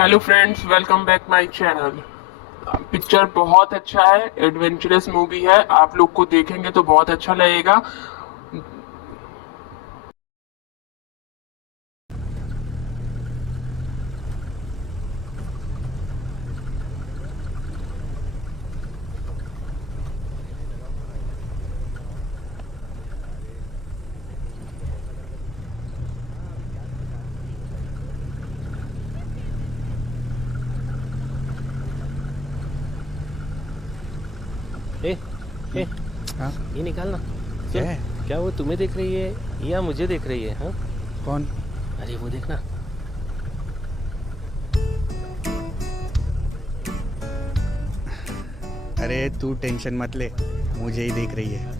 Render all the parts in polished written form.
Hello friends, welcome back my channel. Picture बहुत अच्छा है, एडवेंचरस मूवी है। आप लोग को देखेंगे तो बहुत अच्छा लगेगा। ए, ए, हाँ ये निकालना। क्या सुन, है? क्या वो तुम्हें देख रही है या मुझे देख रही है? हाँ, कौन? अरे वो देखना। अरे तू टेंशन मत ले, मुझे ही देख रही है।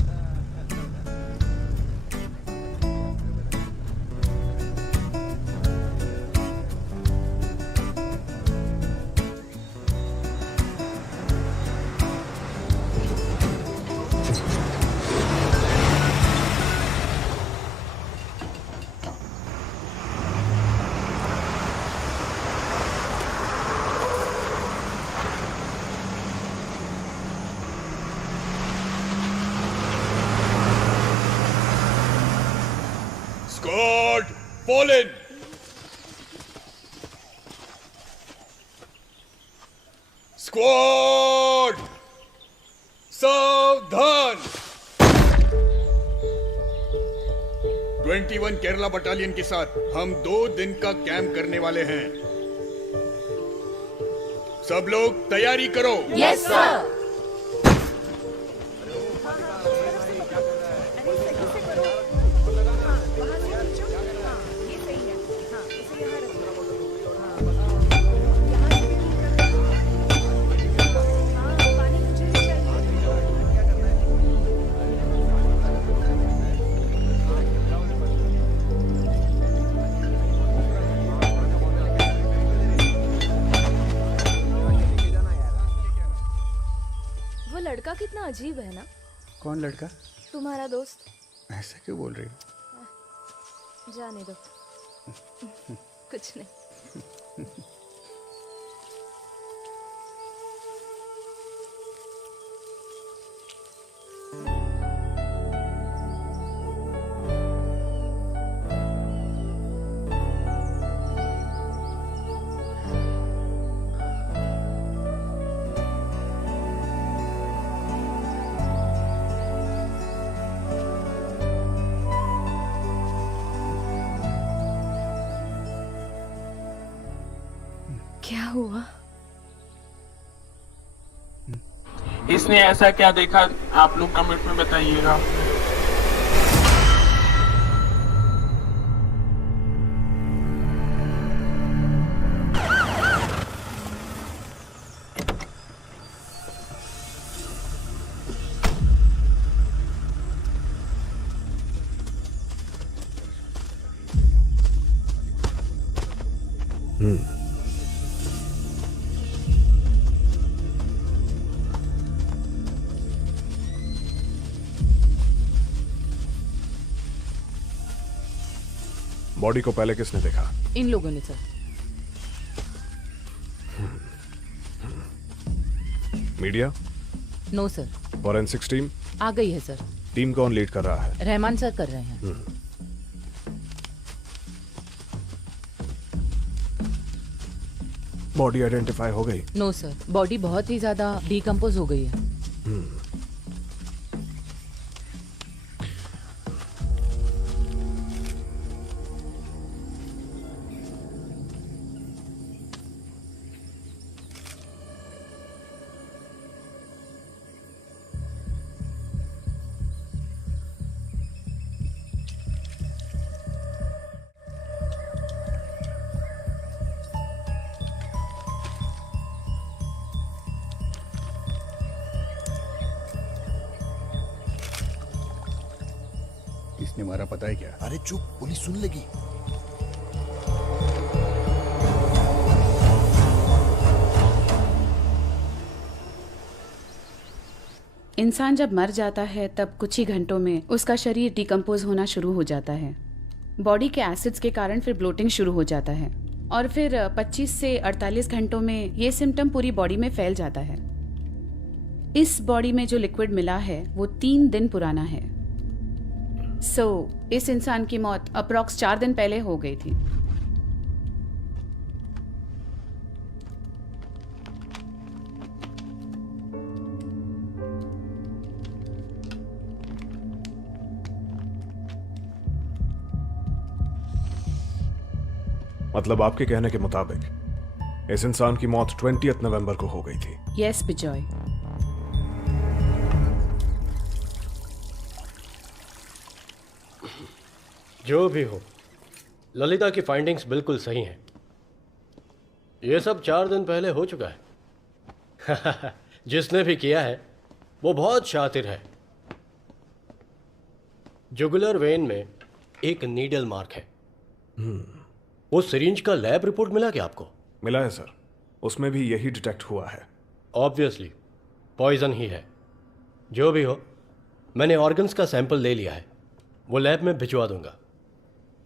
Squad, fall in! Squad, सावधान! 21 केरला बटालियन के साथ हम 2 दिन का कैंप करने वाले हैं। सब लोग तैयारी करो। Yes sir. वो लड़का कितना अजीब है ना। कौन लड़का? तुम्हारा दोस्त। ऐसा क्यों बोल रही हो? जाने दो। कुछ नहीं। क्या हुआ? इसने ऐसा क्या देखा, आप लोग कमेंट में बताइएगा। बॉडी को पहले किसने देखा? इन लोगों ने sir. Media? No sir. Forensics team? आ गई है सर। टीम कौन लीड कर रहा है? रहमान सर कर रहे हैं। बॉडी आइडेंटिफाई हो गई? नो सर, बॉडी बहुत ही ज्यादा डिकम्पोज हो गई है। किसने मारा पता है क्या? अरे चुप, पुलिस सुन लेगी। इंसान जब मर जाता है तब कुछ ही घंटों में उसका शरीर डिकम्पोज होना शुरू हो जाता है। बॉडी के एसिड्स के कारण फिर ब्लोटिंग शुरू हो जाता है। और फिर 25 से 48 घंटों में ये सिम्टम पूरी बॉडी में फैल जाता है। इस बॉडी में जो लिक्विड मिला है वो 3 दिन पुराना है। इस इंसान की मौत अप्रॉक्स 4 दिन पहले हो गई थी। मतलब आपके कहने के मुताबिक इस इंसान की मौत 20 नवंबर को हो गई थी। यस बिजॉय। जो भी हो, ललिता की फाइंडिंग्स बिल्कुल सही हैं। ये सब 4 दिन पहले हो चुका है। जिसने भी किया है वो बहुत शातिर है। जुगुलर वेन में एक नीडल मार्क है। वो सिरिंज का लैब रिपोर्ट मिला क्या आपको? मिला है सर, उसमें भी यही डिटेक्ट हुआ है। ऑब्वियसली पॉइजन ही है। जो भी हो, मैंने ऑर्गन्स का सैंपल ले लिया है, वो लैब में भिजवा दूंगा।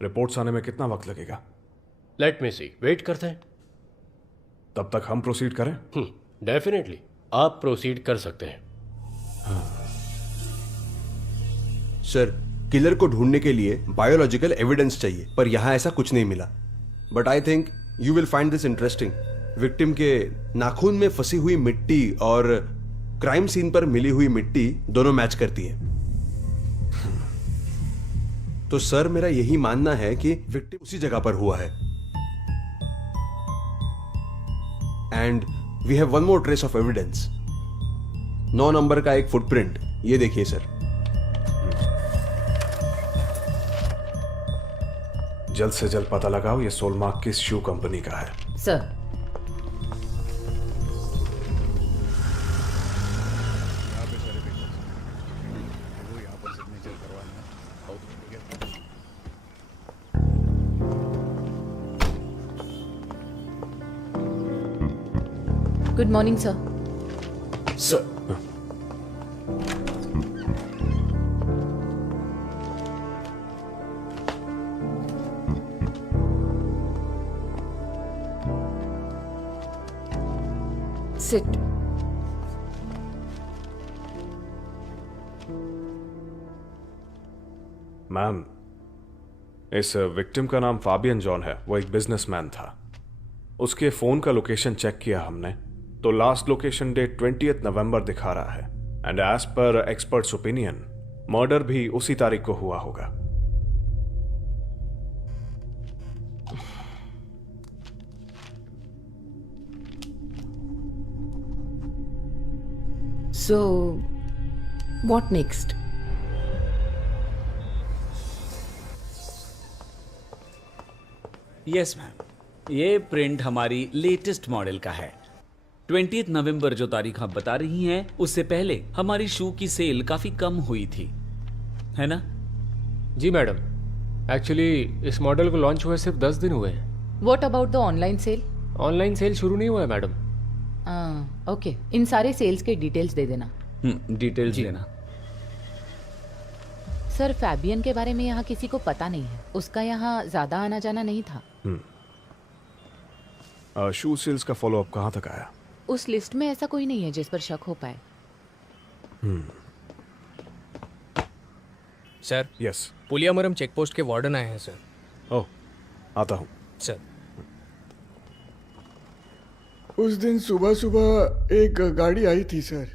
रिपोर्ट्स आने में कितना वक्त लगेगा? लेट मी सी, वेट करते हैं। तब तक हम प्रोसीड करें? डेफिनेटली आप प्रोसीड कर सकते हैं। सर, किलर को ढूंढने के लिए बायोलॉजिकल एविडेंस चाहिए, पर यहां ऐसा कुछ नहीं मिला। But I think you will find this interesting. Victim के नाखून में फंसी हुई मिट्टी और क्राइम सीन पर मिली हुई मिट्टी दोनों मैच करती है। तो सर, मेरा यही मानना है कि विक्टिम उसी जगह पर हुआ है। And we have one more trace of evidence. 9 number का एक फुटप्रिंट, ये देखिए सर। जल्द से जल्द पता लगाओ ये सोलमार्क किस शू कंपनी का है। सर, वो यहाँ पर सिग्नेचर करवाना है। Good morning sir. Sir, sit. Ma'am, इस विक्टिम का नाम फाबियन जॉन है। वो एक बिजनेसमैन था। उसके फोन का लोकेशन चेक किया हमने, तो लास्ट लोकेशन डेट 20 नवंबर दिखा रहा है। And as per experts opinion, murder भी उसी तारीख को हुआ होगा। So, what next? Yes ma'am, ये प्रिंट हमारी लेटेस्ट मॉडल का है। 20 नवंबर जो तारीख आप बता रही हैं, उससे पहले हमारी शू की सेल काफी कम हुई थी, है ना? जी मैडम, एक्चुअली इस मॉडल को लॉन्च हुए सिर्फ 10 दिन हुए हैं। What about the online sale? Online sale शुरू नहीं हुआ है मैडम। ओके, इन सारे सेल्स के डिटेल्स दे देना। डिटेल्स देना। सर, फैबियन के बारे में यहाँ किसी को पता नहीं है। उसका यहाँ ज्यादा आना जाना नहीं था। शू सेल्स का फॉलोअप कहाँ तक आया? उस लिस्ट में ऐसा कोई नहीं है जिस पर शक हो पाए। Sir, yes. पुलियामरम चेकपोस्ट के वार्डन आए हैं सर। ओह, आता हूँ। सर, उस दिन सुबह सुबह एक गाड़ी आई थी सर।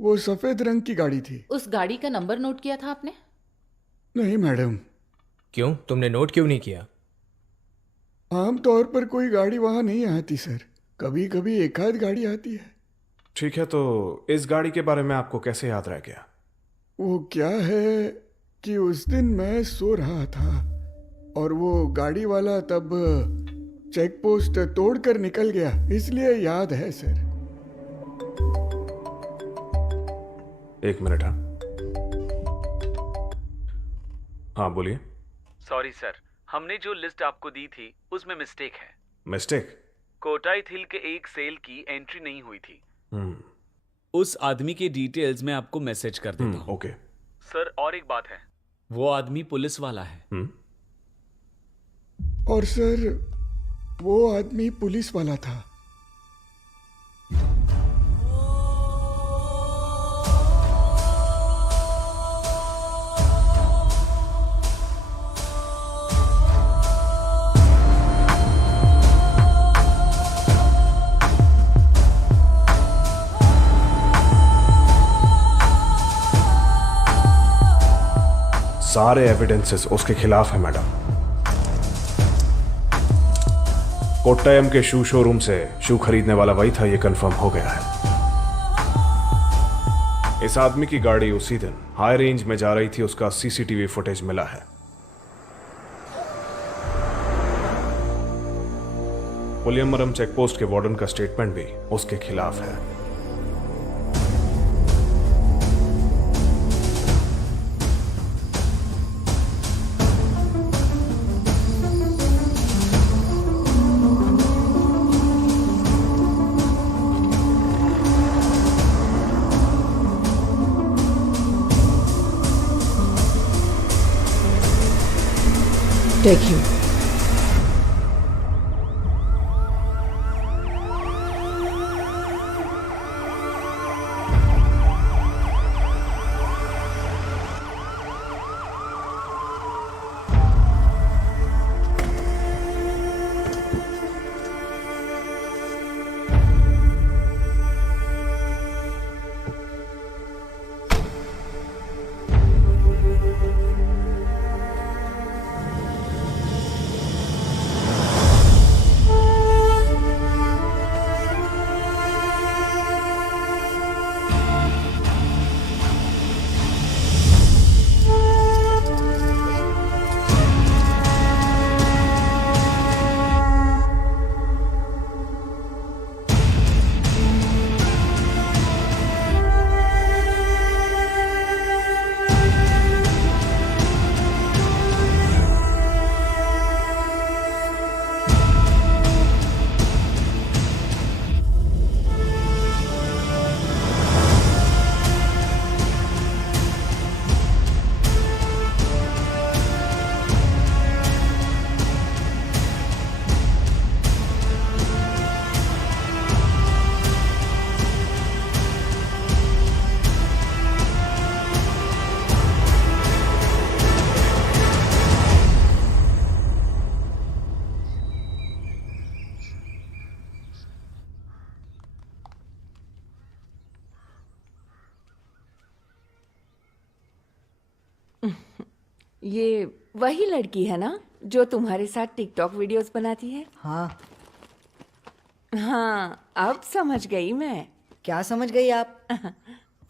वो सफेद रंग की गाड़ी थी। उस गाड़ी का नंबर नोट किया था आपने? नहीं मैडम। क्यों, तुमने नोट क्यों नहीं किया? आमतौर पर कोई गाड़ी वहां नहीं आती सर, कभी कभी एक आध गाड़ी आती है। ठीक है, तो इस गाड़ी के बारे में आपको कैसे याद रह गया? वो क्या है कि उस दिन मैं सो रहा था और वो गाड़ी वाला तब चेक पोस्ट तोड़कर निकल गया, इसलिए याद है सर। एक मिनट। हाँ बोलिए। सॉरी सर, हमने जो लिस्ट आपको दी थी उसमें मिस्टेक है। मिस्टेक? कोटाई थिल के एक सेल की एंट्री नहीं हुई थी। उस आदमी के डिटेल्स मैं आपको मैसेज कर देता हूँ। ओके सर, और एक बात है, वो आदमी पुलिस वाला है। और सर, वो आदमी पुलिस वाला था। सारे एविडेंसेस उसके खिलाफ है मैडम। कोट्टायम के शू शोरूम से शू खरीदने वाला वही था, ये कंफर्म हो गया है। इस आदमी की गाड़ी उसी दिन हाई रेंज में जा रही थी, उसका सीसीटीवी फुटेज मिला है। पुलियमरम चेकपोस्ट के वार्डन का स्टेटमेंट भी उसके खिलाफ है। Thank you. ये वही लड़की है ना जो तुम्हारे साथ टिकटॉक वीडियोस बनाती है? हाँ। हाँ, अब समझ गई मैं। क्या समझ गई आप?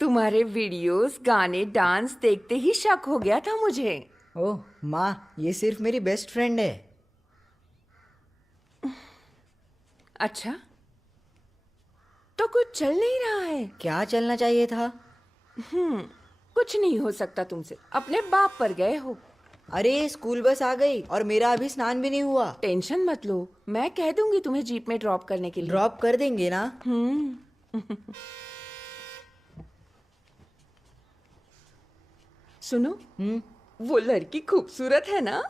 तुम्हारे वीडियोस, गाने, डांस देखते ही शक हो गया था मुझे। ओह माँ, ये सिर्फ मेरी बेस्ट फ्रेंड है। अच्छा, तो कुछ चल नहीं रहा है? क्या चलना चाहिए था? कुछ नहीं हो सकता तुमसे, अपने बाप पर गए हो। अरे स्कूल बस आ गई और मेरा अभी स्नान भी नहीं हुआ। टेंशन मत लो, मैं कह दूंगी तुम्हें जीप में ड्रॉप करने के लिए। ड्रॉप कर देंगे ना? सुनो, वो लड़की खूबसूरत है ना?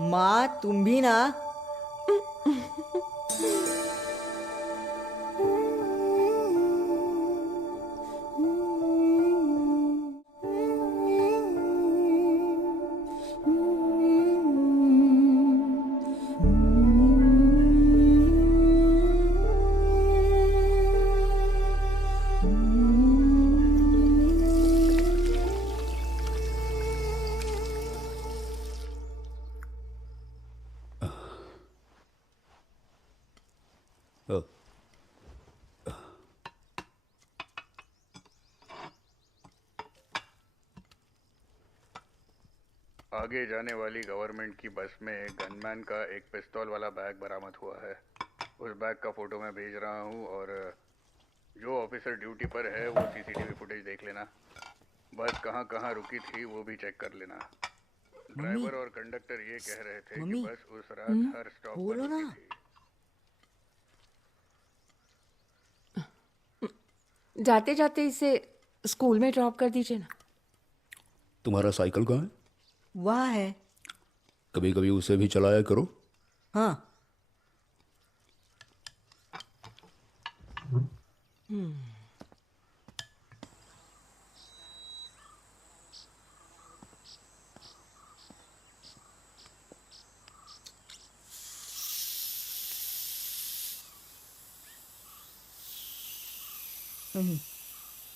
माँ तुम भी ना। आगे जाने वाली गवर्नमेंट की बस में गनमैन का एक पिस्तौल वाला बैग बरामद हुआ है। उस बैग का फोटो मैं भेज रहा हूँ और जो ऑफिसर ड्यूटी पर है वो सीसीटीवी फुटेज देख लेना। बस कहाँ कहाँ रुकी थी वो भी चेक कर लेना। ड्राइवर और कंडक्टर ये कह रहे थे कि बस उस रात हर स्टॉप पर रुकी थी। जाते जाते इसे स्कूल में ड्रॉप कर दीजिए ना। तुम्हारा साइकिल कहाँ है? वहाँ है। कभी कभी उसे भी चलाया करो। हाँ।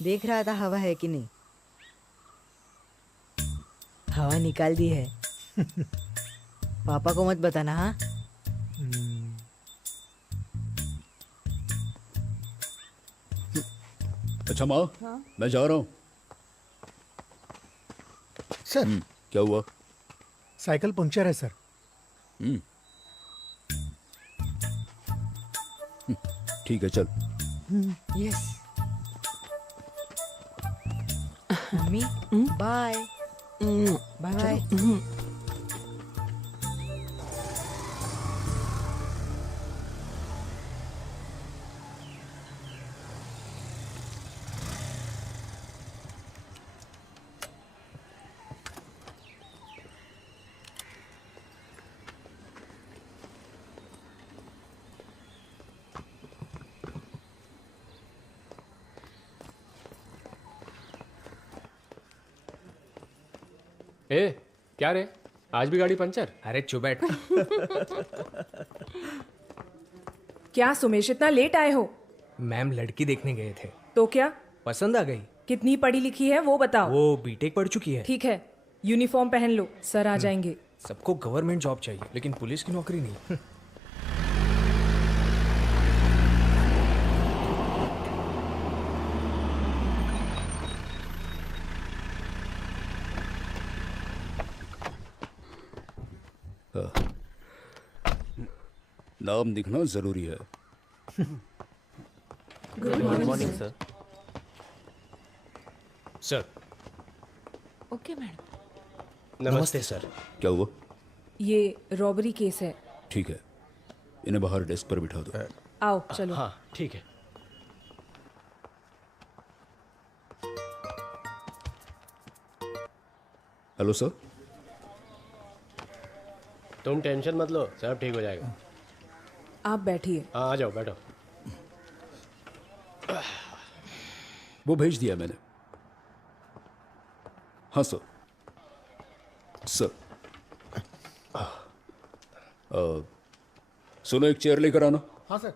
देख रहा था हवा है कि नहीं। हवा निकाल दी है। पापा को मत बताना हाँ। अच्छा माँ, मैं जा रहा हूँ। सर क्या हुआ? साइकिल पंक्चर है सर। ठीक है चल। Yes mummy bye bye bye. ए क्या रे, आज भी गाड़ी पंचर? अरे चुप बैठ। क्या सुमेश इतना लेट आए हो? मैम लड़की देखने गए थे। तो क्या पसंद आ गई? कितनी पढ़ी लिखी है वो बताओ। वो बीटेक पढ़ चुकी है। ठीक है यूनिफॉर्म पहन लो, सर आ जाएंगे। सबको गवर्नमेंट जॉब चाहिए लेकिन पुलिस की नौकरी नहीं। नाम दिखना जरूरी है। Good morning sir. Sir. Okay madam. नमस्ते सर। क्या हुआ? ये रॉबरी केस है। ठीक है, इन्हें बाहर डेस्क पर बिठा दो। आओ चलो। हाँ ठीक है। Hello sir. तुम टेंशन मत लो, सब ठीक हो जाएगा। आप बैठिए। हाँ आ जाओ बैठो। वो भेज दिया मैंने। हाँ सर। सर सुनो, एक चेयर लेकर आना। हाँ सर।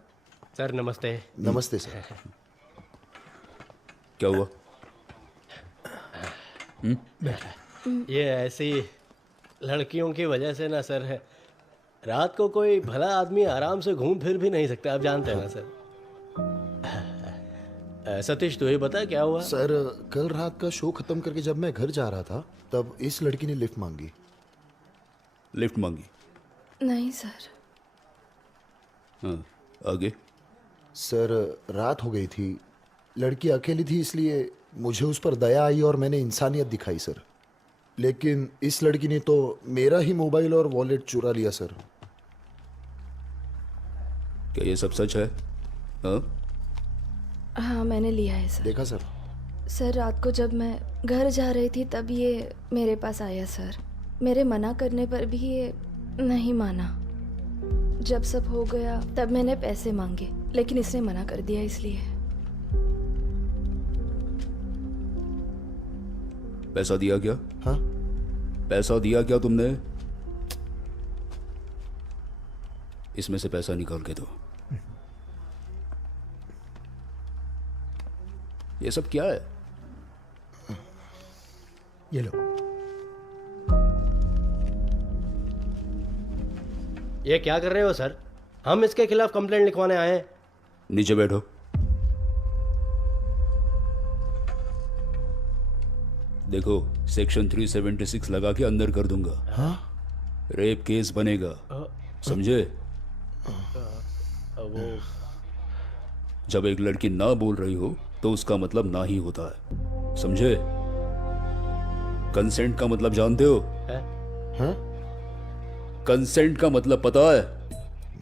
सर नमस्ते। नमस्ते सर। क्या हुआ? ये ऐसी लड़कियों की वजह से ना सर है, रात को कोई भला आदमी आराम से घूम फिर भी नहीं सकता, आप जानते हैं ना सर। सतीश तू ही बता क्या हुआ? सर कल रात का शो खत्म करके जब मैं घर जा रहा था तब इस लड़की ने लिफ्ट मांगी। लिफ्ट मांगी? नहीं सर। हाँ आगे? सर रात हो गई थी, लड़की अकेली थी, इसलिए मुझे उस पर दया आई और मैंने इंसानियत दिखाई सर। लेकिन इस लड़की ने तो मेरा ही मोबाइल और वॉलेट चुरा लिया सर। क्या ये सब सच है? हाँ? हाँ मैंने लिया है सर। देखा सर? सर रात को जब मैं घर जा रही थी तब ये मेरे पास आया सर। मेरे मना करने पर भी ये नहीं माना। जब सब हो गया तब मैंने पैसे मांगे लेकिन इसने मना कर दिया, इसलिए। पैसा दिया क्या? हाँ? पैसा दिया क्या तुमने? इसमें से पैसा निकाल के दो। ये सब क्या है? ये लो। ये क्या कर रहे हो सर? हम इसके खिलाफ कंप्लेंट लिखवाने आए हैं। नीचे बैठो। देखो सेक्शन 376 लगा के अंदर कर दूंगा। हाँ? रेप केस बनेगा, समझे? वो जब एक लड़की ना बोल रही हो तो उसका मतलब ना ही होता है, समझे? कंसेंट का मतलब जानते हो? हाँ? कंसेंट का मतलब पता है?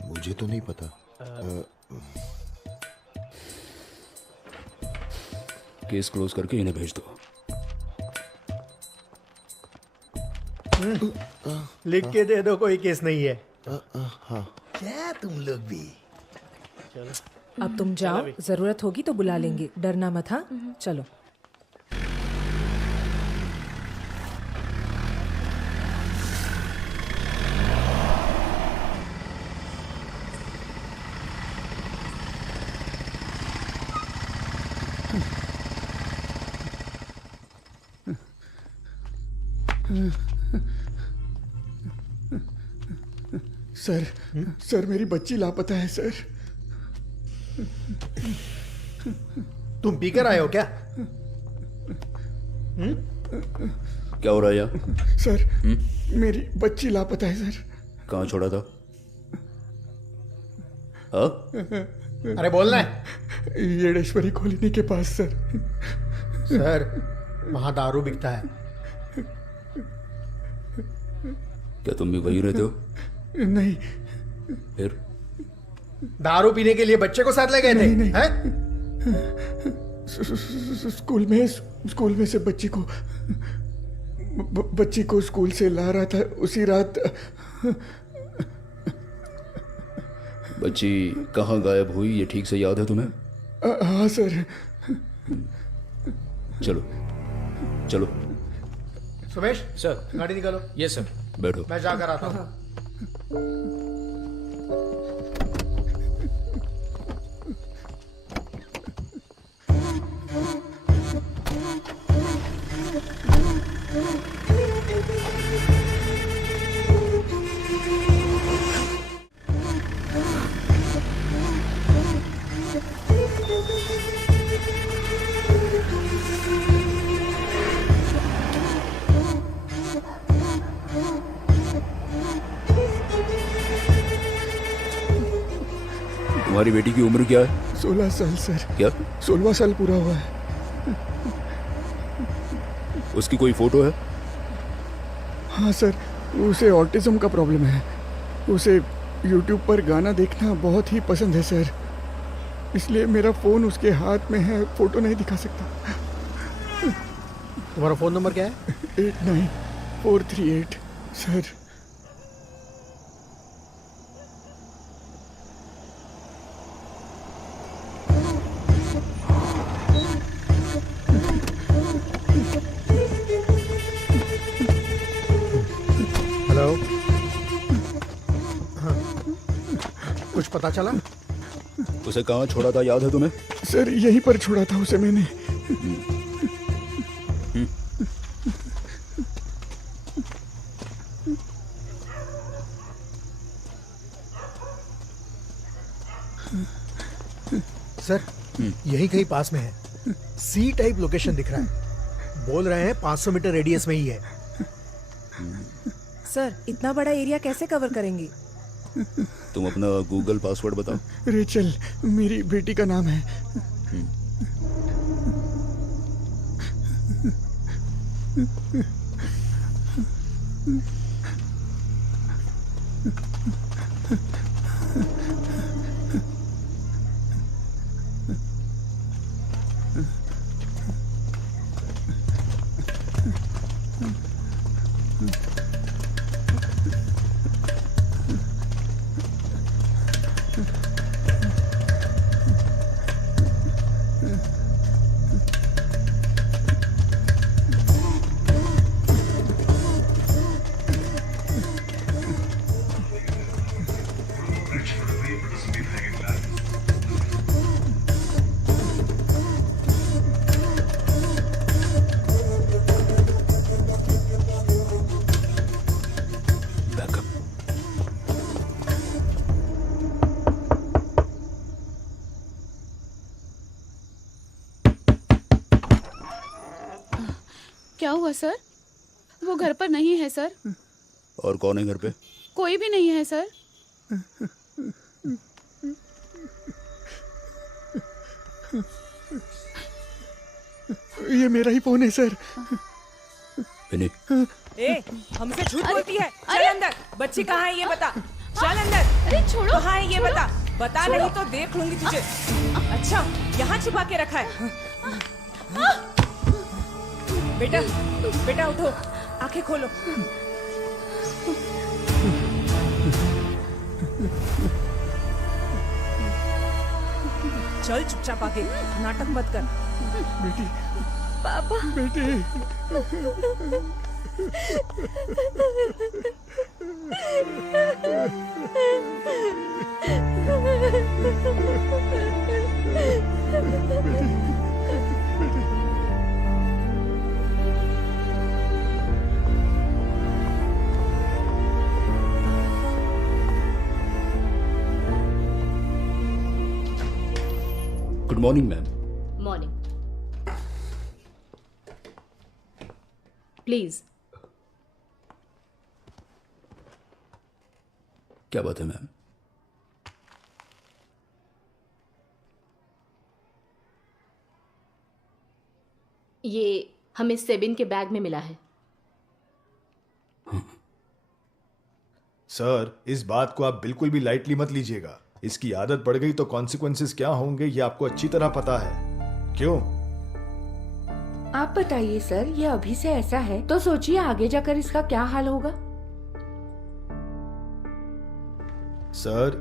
मुझे तो नहीं पता। केस क्लोज करके इन्हें भेज दो। लिख के दे दो, कोई केस नहीं है। क्या तुम लोग भी? अब तुम जाओ, जरूरत होगी तो बुला लेंगे, डरना मत। हाँ चलो। सर सर मेरी बच्ची लापता है सर। तुम पीकर आए हो क्या? क्या हो रहा है यहाँ? सर मेरी बच्ची लापता है सर। कहाँ छोड़ा था? हाँ? अरे बोलना है। येडेश्वरी कॉलोनी के पास सर। सर वहां दारू बिकता है। क्या तुम भी वहीं रहते हो? नहीं। फिर? दारू पीने के लिए बच्चे को साथ ले गए थे? नहीं। हैं? स्कूल में से बच्ची को स्कूल से ला रहा था उसी रात। बच्ची कहाँ गायब हुई ये ठीक से याद है तुम्हें? हाँ सर। चलो चलो। सुमेश सर गाड़ी निकालो। Yes sir. बैठो। मैं जाकर आता हूँ। तुम्हारी बेटी की उम्र क्या है? 16 साल सर। क्या? 16वां साल पूरा हुआ है। उसकी कोई फोटो है? हाँ सर, उसे ऑटिज्म का प्रॉब्लम है। उसे YouTube पर गाना देखना बहुत ही पसंद है सर, इसलिए मेरा फोन उसके हाथ में है, फोटो नहीं दिखा सकता। तुम्हारा फोन नंबर क्या है? 89438 सर। हेलो। हाँ। कुछ पता चला? उसे कहाँ छोड़ा था याद है तुम्हें? सर यहीं पर छोड़ा था उसे मैंने। सर यही कहीं पास में है। सी टाइप लोकेशन दिख रहा है। बोल रहे हैं 500 मीटर रेडियस में ही है। सर इतना बड़ा एरिया कैसे कवर करेंगी? तुम अपना गूगल पासवर्ड बताओ। रेचल मेरी बेटी का नाम है। क्या हुआ सर? वो घर पर नहीं है सर। और कौन है घर पे? कोई भी नहीं है सर। ये मेरा ही फोन है सर। ए, हमसे झूठ बोलती है। चल अंदर। बच्ची कहाँ है ये बता। चल अंदर। अरे छोड़ो। कहाँ है ये बता। बता नहीं तो देख लूंगी तुझे। अच्छा यहाँ छुपा के रखा है। बेटा बेटा उठो, आंखें खोलो। चल चुपचाप आगे, नाटक मत कर। बेटी, पापा। बेटी। Good morning ma'am. Morning. Please. क्या बात है मैम? ये हमें सेबिन के बैग में मिला है। सर, इस बात को आप बिल्कुल भी लाइटली मत लीजिएगा। इसकी आदत पड़ गई तो कॉन्सिक्वेंसेस क्या होंगे ये आपको अच्छी तरह पता है। क्यों? आप बताइए सर, ये अभी से ऐसा है तो सोचिए आगे जाकर इसका क्या हाल होगा। सर,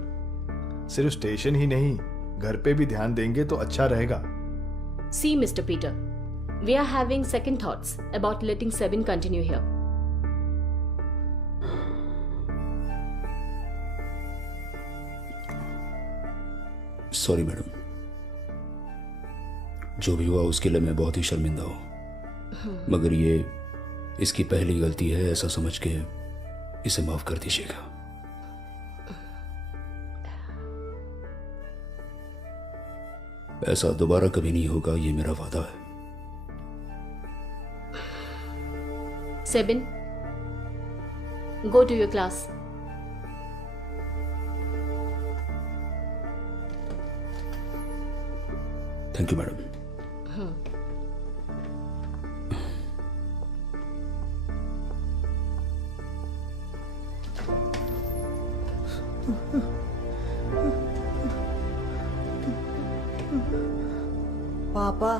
सिर्फ स्टेशन ही नहीं, घर पे भी ध्यान देंगे तो अच्छा रहेगा। See, Mr. Peter, we are having second thoughts about letting Sebin continue here. Sorry madam, जो भी हुआ उसके लिए मैं बहुत ही शर्मिंदा हूँ, मगर ये इसकी पहली गलती है ऐसा समझ के इसे माफ कर दीजिएगा। ऐसा दोबारा कभी नहीं होगा, ये मेरा वादा है। Sebin, go to your class. Thank you madam. पापा,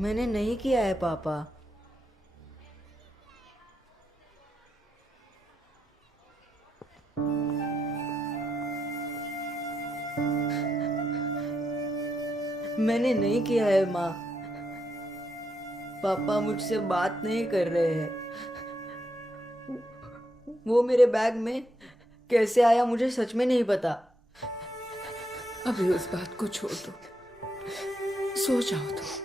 मैंने नहीं किया है पापा। मैंने नहीं किया है माँ। पापा मुझसे बात नहीं कर रहे हैं। वो मेरे बैग में कैसे आया मुझे सच में नहीं पता। अभी उस बात को छोड़ दो, सो जाओ तो।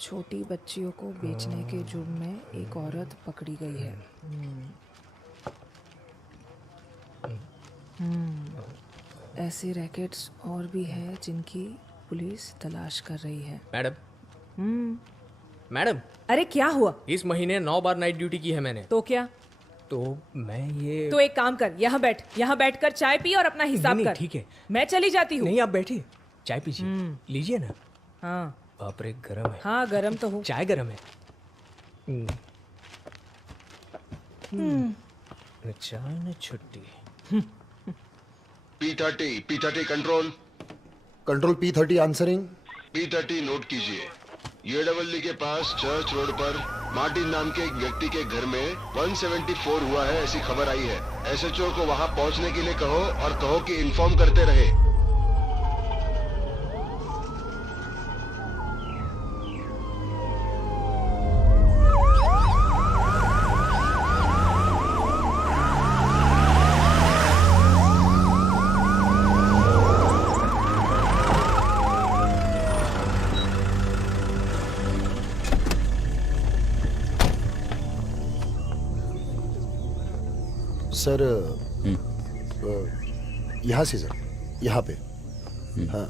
छोटी बच्चियों को बेचने के जुर्म में एक औरत पकड़ी गई है। ऐसे रैकेट्स और भी हैं जिनकी पुलिस तलाश कर रही है। मैडम, मैडम, अरे क्या हुआ? इस महीने 9 बार नाइट ड्यूटी की है मैंने। तो क्या? तो मैं ये तो एक काम कर, यहाँ बैठ, यहाँ बैठकर चाय पी और अपना हिसाब कर। ठीक है, मैं चली जाती हूँ। नहीं आप बैठिए, चाय पीजिए, लीजिए ना। हाँ बाप रे, गरम है। हाँ गरम तो हो। चाय गरम है। चाय न छुट्टी। P30 control P30 answering. P30 note कीजिए। ये डबल के पास चर्च रोड पर मार्टिन नाम के एक व्यक्ति के घर में 174 हुआ है ऐसी खबर आई है। एसएचओ को वहां पहुंचने के लिए कहो और कहो कि इन्फॉर्म करते रहे। सर यहाँ से सर, यहाँ पे। हाँ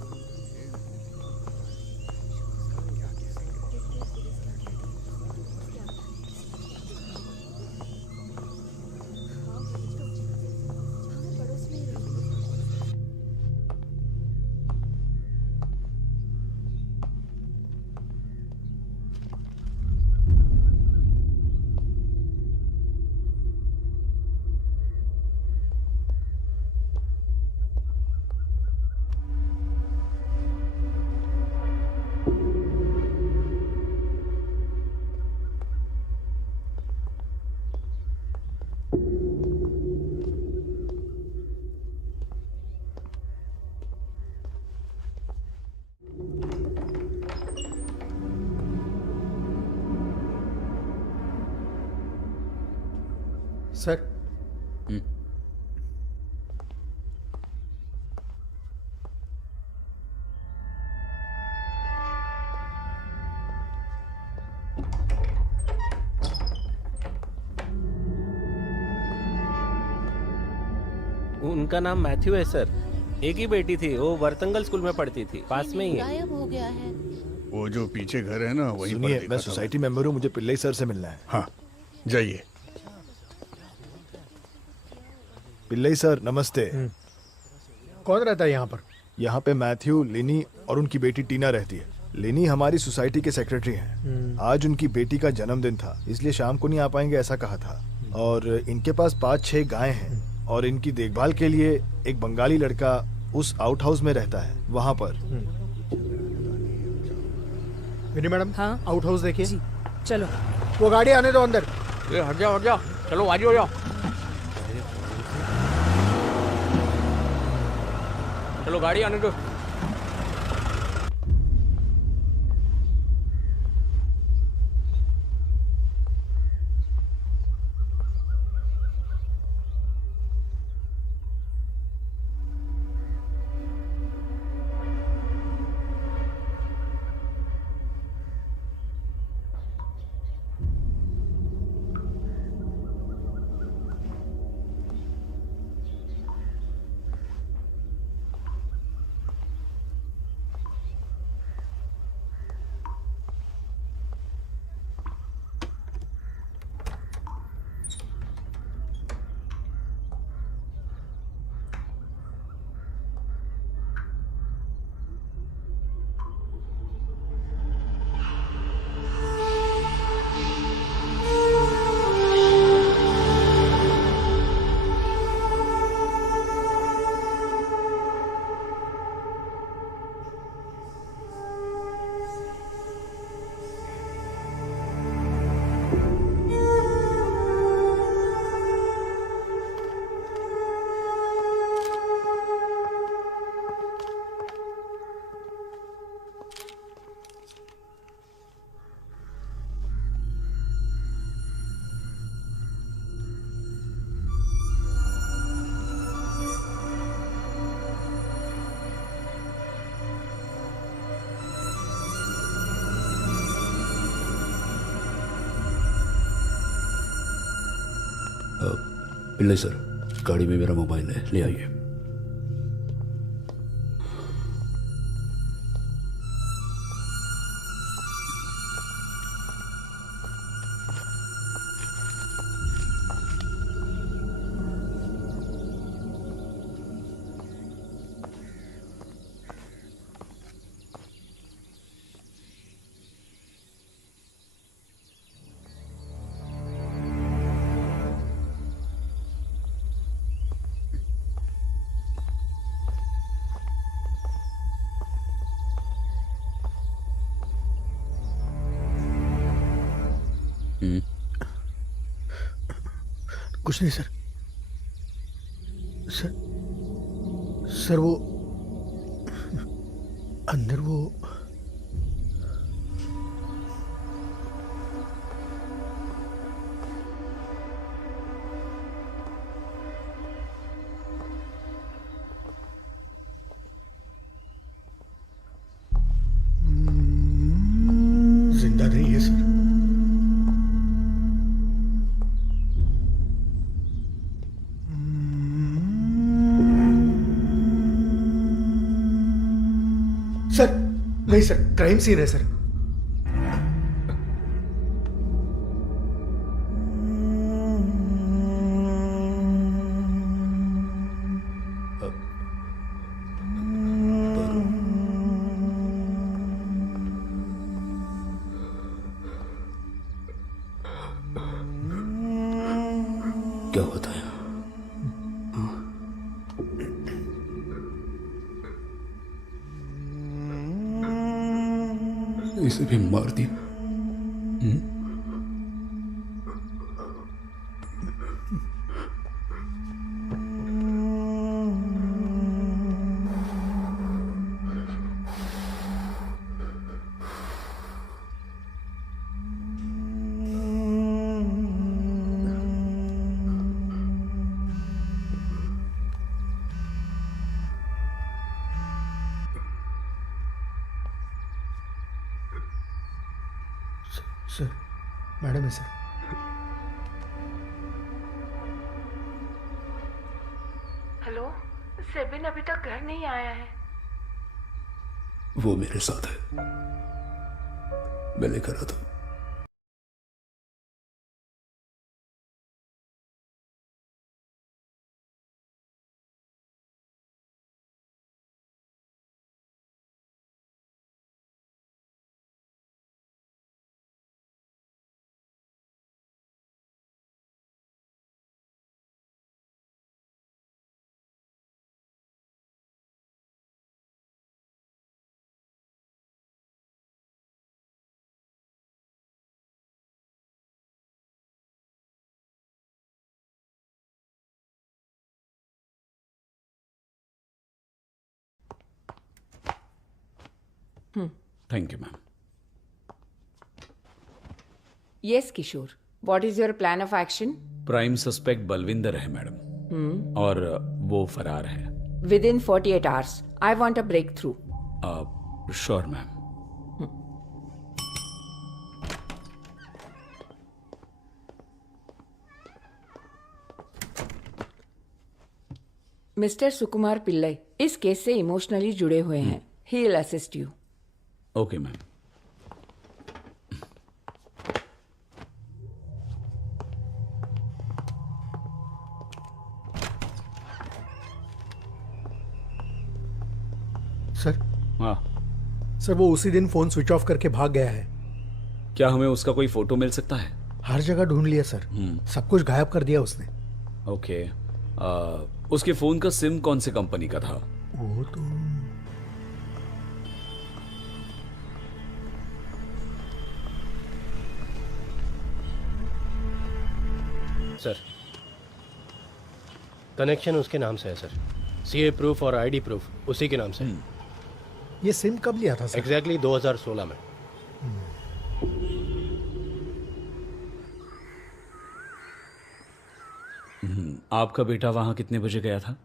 सर, उनका नाम मैथ्यू है सर। एक ही बेटी थी, वो वर्तंगल स्कूल में पढ़ती थी, पास में ही है। गायब हो गया है। वो जो पीछे घर है ना वहीं पर सुनिए, देखा मैं था। सोसाइटी मेंबर हूँ, मुझे पिल्लई सर से मिलना है। हाँ जाइए। पिल्लई सर नमस्ते। कौन रहता है यहाँ पर? यहाँ पे मैथ्यू, लिनी और उनकी बेटी टीना रहती है। लिनी हमारी सोसाइटी के सेक्रेटरी हैं। आज उनकी बेटी का जन्मदिन था, इसलिए शाम को नहीं आ पाएंगे ऐसा कहा था। और इनके पास 5-6 गायें हैं और इनकी देखभाल के लिए एक बंगाली लड़का उस आउट हाउस में रहता है, वहाँ पर। विनी मैडम, हाँ? आउट हाउस देखिए। चलो। वो गाड़ी आने दो अंदर। हट जाओ, चलो आगे हो जाओ। चलो गाड़ी आने दो। पिल्लई सर, गाड़ी में मेरा मोबाइल है, ले आइए। कुछ नहीं सर। सर वो अंदर वो जिंदा नहीं है सर। सर नहीं सर, क्राइम सीन है सर। क्या होता है? इसे भी मार दिया। सर मैडम है सर। हेलो, सेबिन अभी तक घर नहीं आया है। वो मेरे साथ है, मैं लेकर आता हूं। Thank you ma'am. Yes Kishore, what is your plan of action? Prime suspect Balvinder है मैडम, और वो फरार है। Within 48 hours I want a breakthrough. Sure ma'am. Mister Sukumar Pillai इस केस से इमोशनली जुड़े हुए हैं। He will assist you. Okay ma'am. Sir हाँ सर, वो उसी दिन फोन स्विच ऑफ करके भाग गया है। क्या हमें उसका कोई फोटो मिल सकता है? हर जगह ढूंढ लिया सर, सब कुछ गायब कर दिया उसने। ओके। उसके फोन का सिम कौन से कंपनी का था? वो तो सर कनेक्शन उसके नाम से है सर। सीए प्रूफ और आईडी प्रूफ उसी के नाम से। ये सिम कब लिया था सर? एग्जैक्टली 2016 में। आपका बेटा वहां कितने बजे गया था?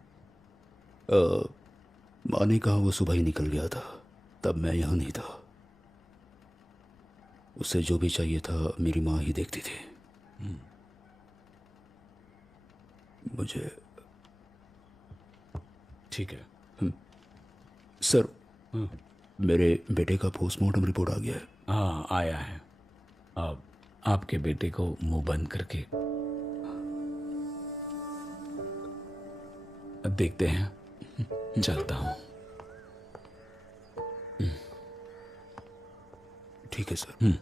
माँ ने कहा वो सुबह ही निकल गया था, तब मैं यहाँ नहीं था। उसे जो भी चाहिए था मेरी माँ ही देखती थी। मुझे ठीक है सर। मेरे बेटे का पोस्टमार्टम रिपोर्ट आ गया है। हाँ आया है। अब आपके बेटे को मुंह बंद करके देखते हैं। चलता हूँ। ठीक है सर।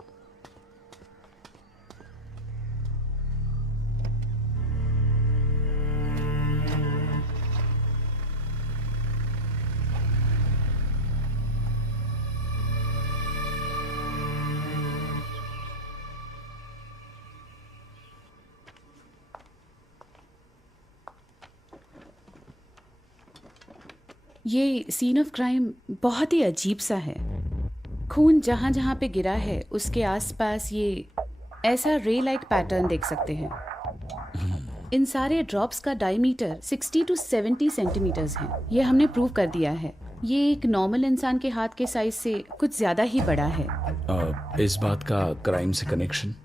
ये सीन ऑफ क्राइम बहुत ही अजीब सा है। खून जहाँ जहाँ पे गिरा है उसके आसपास ये ऐसा रे लाइक पैटर्न देख सकते हैं। इन सारे ड्रॉप्स का डायमीटर 60 to 70 सेंटीमीटर्स है। ये हमने प्रूव कर दिया है। ये एक नॉर्मल इंसान के हाथ के साइज से कुछ ज्यादा ही बड़ा है। इस बात का क्राइम से कनेक्शन?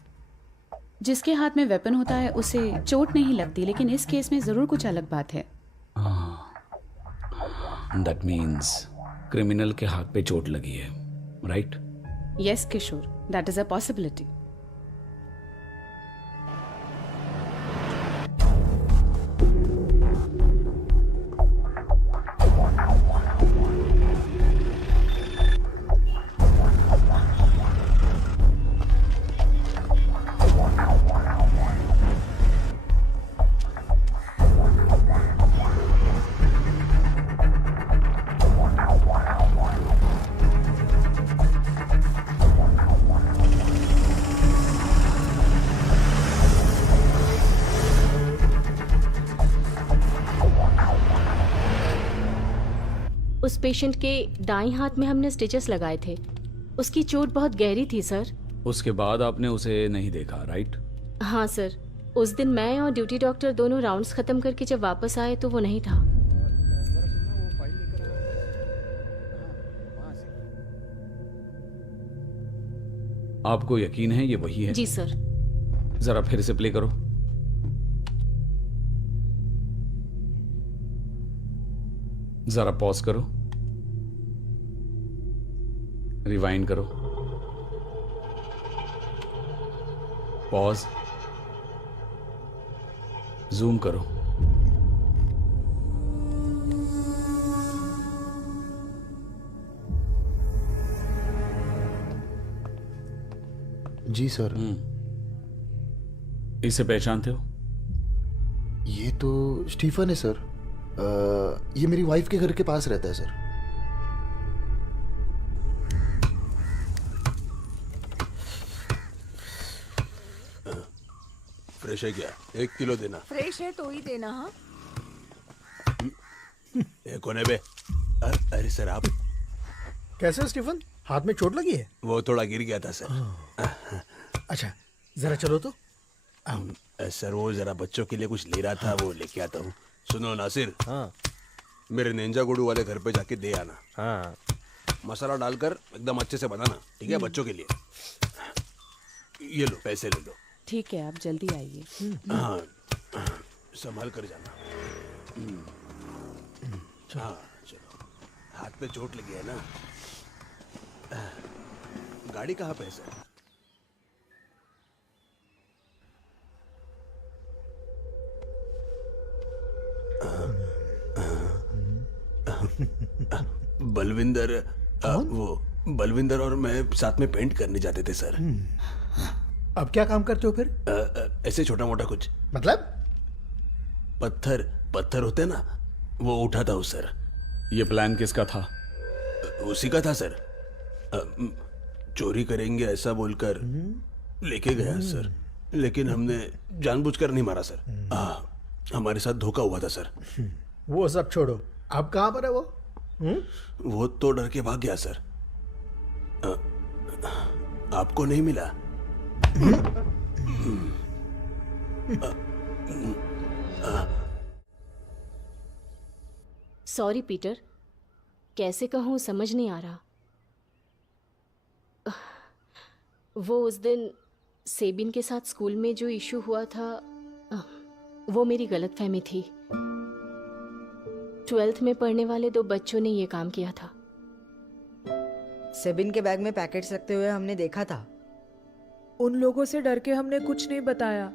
जिसके हाथ में वेपन होता है उसे चोट नहीं लगती, लेकिन इस केस में जरूर कुछ अलग बात है। दैट मीन्स क्रिमिनल के हाथ पे चोट लगी है, right? Yes Kishore, that is a possibility. उस पेशेंट के दाईं हाथ में हमने स्टिचेस लगाए थे। उसकी चोट बहुत गहरी थी सर। उसके बाद आपने उसे नहीं देखा, राइट? हाँ सर, उस दिन मैं और ड्यूटी डॉक्टर दोनों राउंड्स खत्म करके जब वापस आए तो वो नहीं था। आपको यकीन है ये वही है? जी सर। जरा फिर से प्ले करो। जरा पॉज करो, रिवाइंड करो, पॉज, जूम करो। जी सर। इसे पहचानते हो? ये तो स्टीफन है सर। ये मेरी वाइफ के घर के पास रहता है सर। फ्रेश है क्या? 1 किलो देना। फ्रेश है तो ही देना। हाँ ये कौन है बे? अरे सर आप कैसे हो स्टीफन? हाथ में चोट लगी है? वो थोड़ा गिर गया था सर। अच्छा जरा चलो तो। सर वो जरा बच्चों के लिए कुछ ले रहा था, वो लेके आता हूँ। सुनो नासिर। हाँ। मेरे नेंजा गुडू वाले घर पे जाके दे आना। हाँ। मसाला डालकर एकदम अच्छे से बनाना, ठीक है? बच्चों के लिए। ये लो पैसे ले लो। ठीक है, आप जल्दी आइए। हाँ संभाल कर जाना। हाँ चलो। हाथ पे चोट लगी है ना? गाड़ी कहाँ पे है सर? बलविंदर, वो बलविंदर और मैं साथ में पेंट करने जाते थे सर। अब क्या काम करते हो फिर? ऐसे छोटा मोटा कुछ। मतलब? पत्थर होते हैं ना, वो उठाता हूँ सर। ये प्लान किसका था? उसी का था सर। चोरी करेंगे ऐसा बोलकर लेके गया सर, लेकिन हमने जानबूझकर नहीं मारा सर। हमारे साथ धोखा हुआ था सर। वो सब छोड़ो, अब कहाँ पर है वो? वो तो डर के भाग गया सर। आपको नहीं मिला? सॉरी पीटर, कैसे कहूँ समझ नहीं आ रहा। वो उस दिन सेबिन के साथ स्कूल में जो इशू हुआ था, वो मेरी गलतफहमी थी। 12th में पढ़ने वाले 2 बच्चों ने ये काम किया था। सेबिन के बैग में पैकेट्स रखते हुए हमने देखा था। उन लोगों से डर के हमने कुछ नहीं बताया।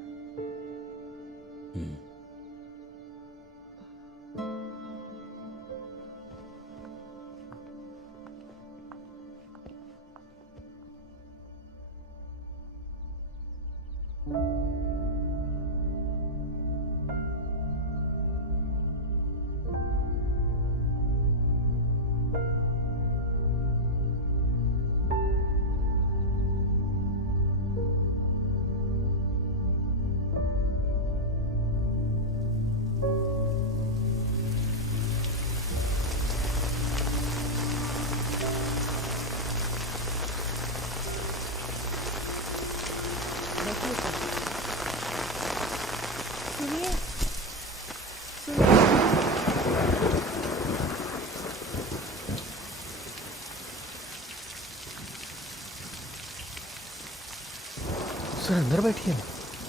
अंदर बैठी है।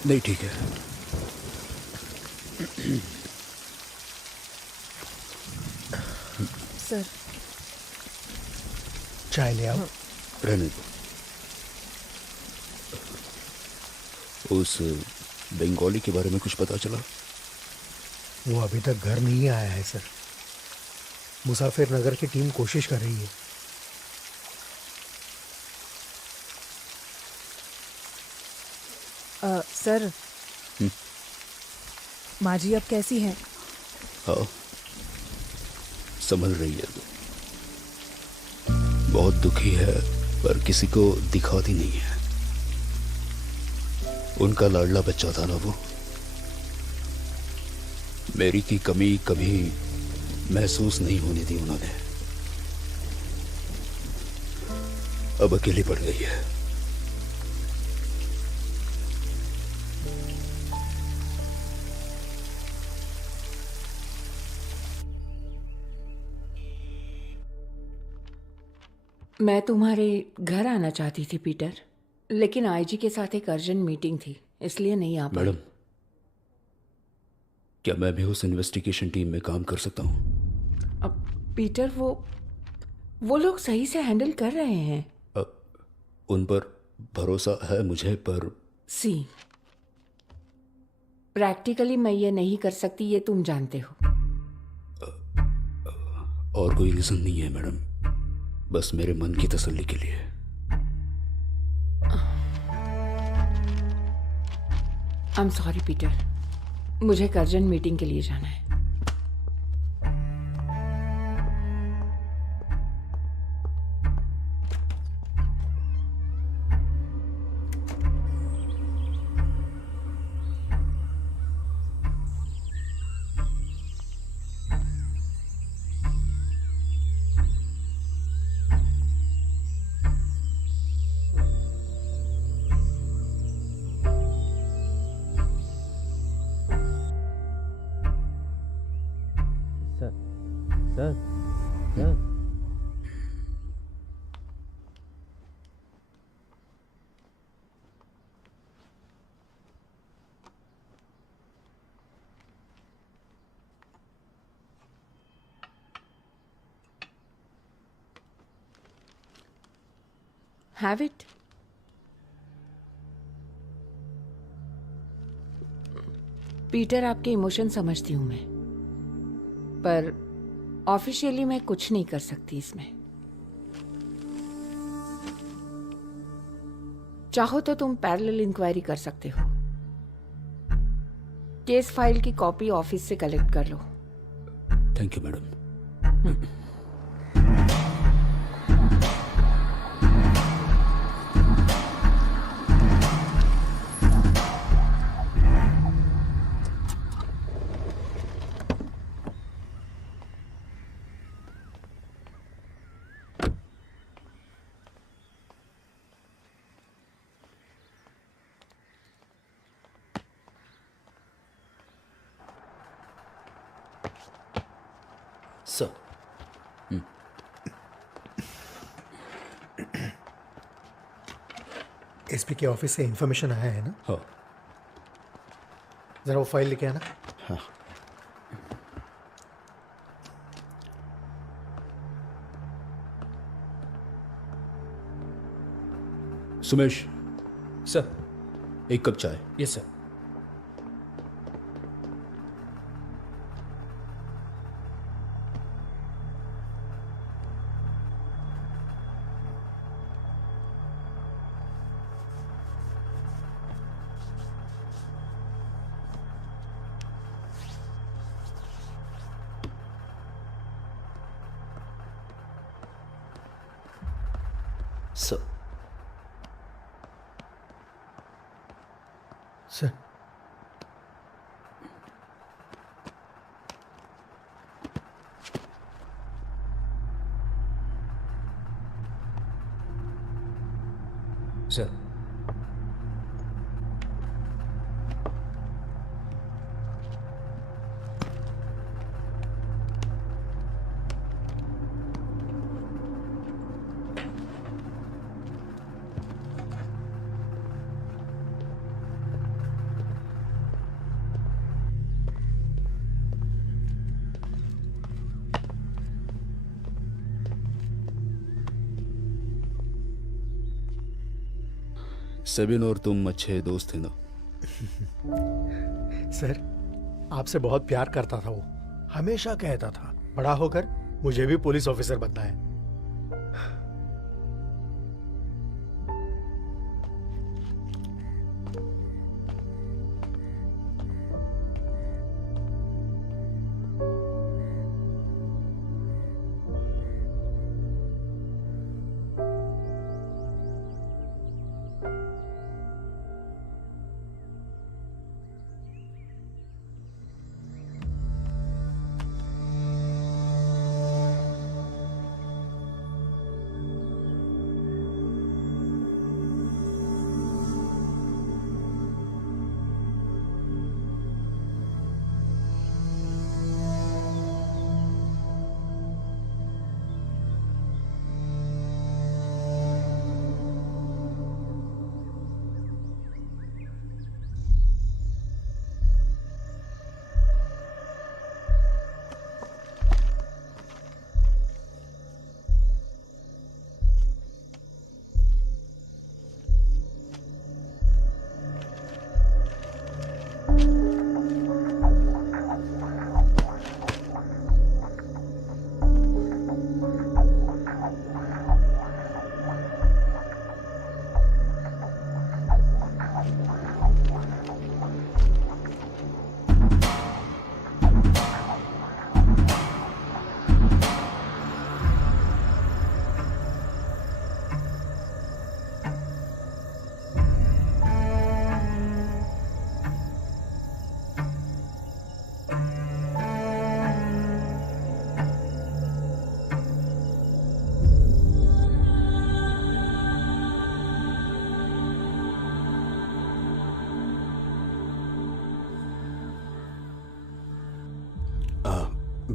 नहीं ठीक है। सर चाय ले आओ। रहने दो। उस बंगाली के बारे में कुछ पता चला? वो अभी तक घर नहीं आया है सर। मुसाफिर नगर की टीम कोशिश कर रही है। सर माँ जी अब कैसी हैं? हाँ संभल रही है। बहुत दुखी है पर किसी को दिखाती नहीं है। उनका लाडला बच्चा था ना वो। मेरी की कमी कभी महसूस नहीं होने दी उन्होंने। अब अकेली पड़ गई है। मैं तुम्हारे घर आना चाहती थी पीटर, लेकिन आईजी के साथ एक अर्जेंट मीटिंग थी, इसलिए नहीं आ पाई। मैडम क्या मैं भी उस इन्वेस्टिगेशन टीम में काम कर सकता हूँ? अब पीटर वो लोग सही से हैंडल कर रहे हैं। उन पर भरोसा है मुझे, पर सी प्रैक्टिकली मैं ये नहीं कर सकती, ये तुम जानते हो। और कोई रीजन नहीं है मैडम, बस मेरे मन की तसल्ली के लिए। आई एम सॉरी पीटर, मुझे एक अर्जेंट मीटिंग के लिए जाना है। Have it? पीटर, आपके इमोशन समझती हूं मैं, पर ऑफिशियली मैं कुछ नहीं कर सकती इसमें। चाहो तो तुम पैरेलल इंक्वायरी कर सकते हो। केस फाइल की कॉपी ऑफिस से कलेक्ट कर लो। Thank you madam. एसपी के ऑफिस से इंफॉर्मेशन आया है ना? हाँ। जरा वो फाइल लेके आना। हाँ। सुमेश। सर। एक कप चाय। Yes sir. सर सेबिन और तुम अच्छे दोस्त थे ना? सर, आपसे बहुत प्यार करता था वो। हमेशा कहता था बड़ा होकर मुझे भी पुलिस ऑफिसर बनना है।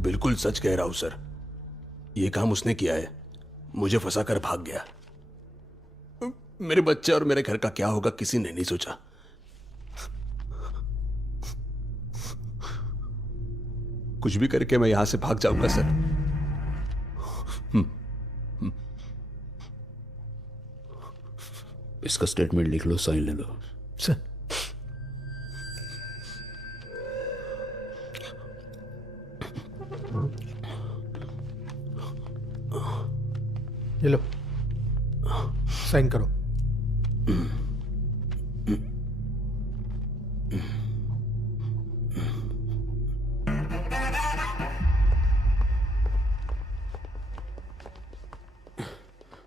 बिल्कुल सच कह रहा हूं सर, ये काम उसने किया है। मुझे फंसा कर भाग गया। मेरे बच्चे और मेरे घर का क्या होगा किसी ने नहीं सोचा। कुछ भी करके मैं यहां से भाग जाऊंगा सर। इसका स्टेटमेंट लिख लो, साइन ले लो। सर, ये लो, साइन करो।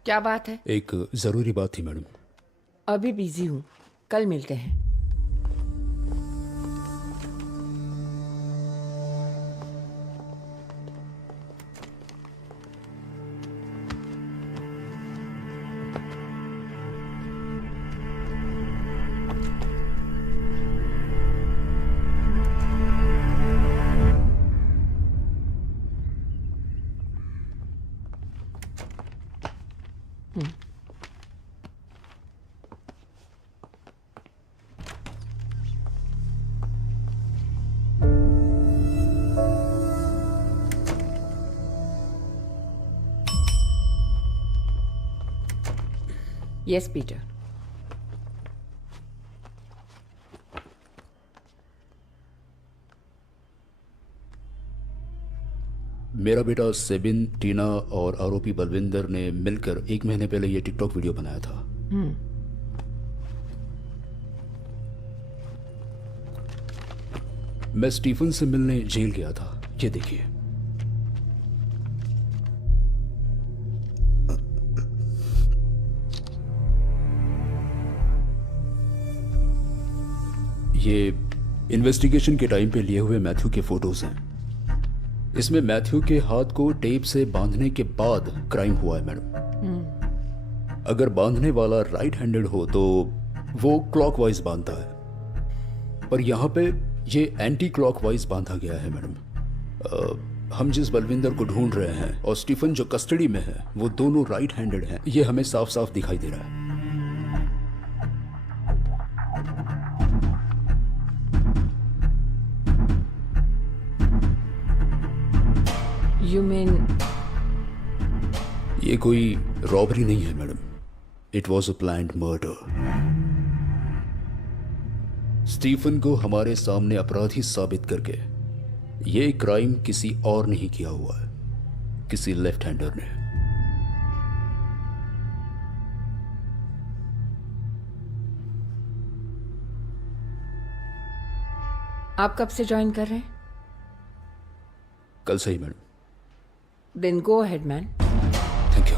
क्या बात है? एक जरूरी बात थी मैडम। अभी बिजी हूँ, कल मिलते हैं। Yes, Peter. मेरा बेटा सेबिन, टीना और आरोपी बलविंदर ने मिलकर 1 महीने पहले ये टिकटॉक वीडियो बनाया था। मैं स्टीफन से मिलने जेल गया था। ये देखिए। ये इन्वेस्टिगेशन के टाइम पे लिए हुए मैथ्यू के फोटोज हैं। इसमें मैथ्यू के हाथ को टेप से बांधने के बाद क्राइम हुआ है मैडम। अगर बांधने वाला राइट हैंडेड हो तो वो क्लॉकवाइज बांधता है, पर यहाँ पे ये एंटी क्लॉकवाइज बांधा गया है मैडम। हम जिस बलविंदर को ढूंढ रहे हैं और स्टीफन जो कस्टडी में है वो दोनों राइट हैंडेड हैं। ये हमें साफ साफ दिखाई दे रहा है। You mean... ये कोई रॉबरी नहीं है madam. It was a planned murder. Stephen को हमारे सामने अपराधी साबित करके ये क्राइम किसी और नहीं किया हुआ है, किसी लेफ्ट हैंडर ने। आप कब से ज्वाइन कर रहे हैं? कल से ही madam. Then go ahead man. Thank you.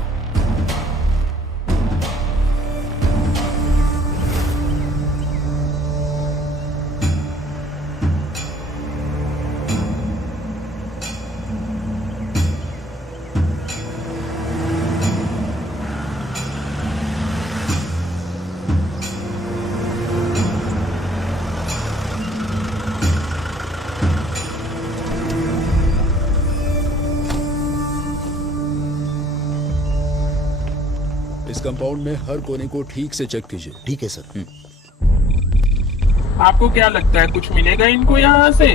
इस कंपाउंड में हर कोने को ठीक से चेक कीजिए। ठीक है सर। आपको क्या लगता है कुछ मिलेगा इनको यहाँ से?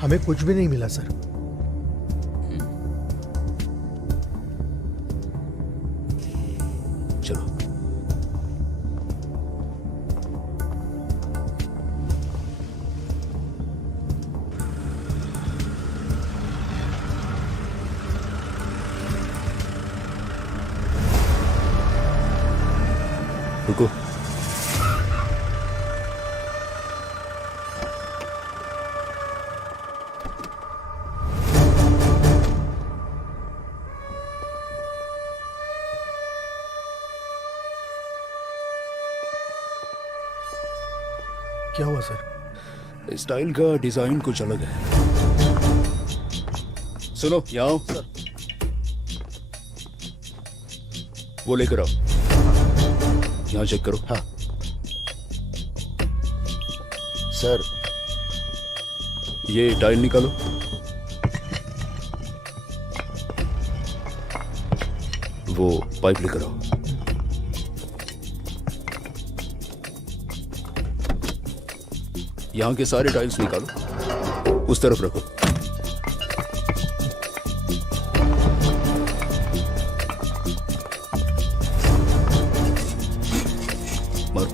हमें कुछ भी नहीं मिला सर। चलो। रुको। क्या हुआ सर? स्टाइल का डिजाइन कुछ अलग है। सुनो, यहाँ आओ। वो लेकर आओ। यहाँ चेक करो। हाँ सर। ये टाइल निकालो। वो पाइप लेकर आओ। यहाँ के सारे टाइल्स निकालो, उस तरफ रखो। मारो।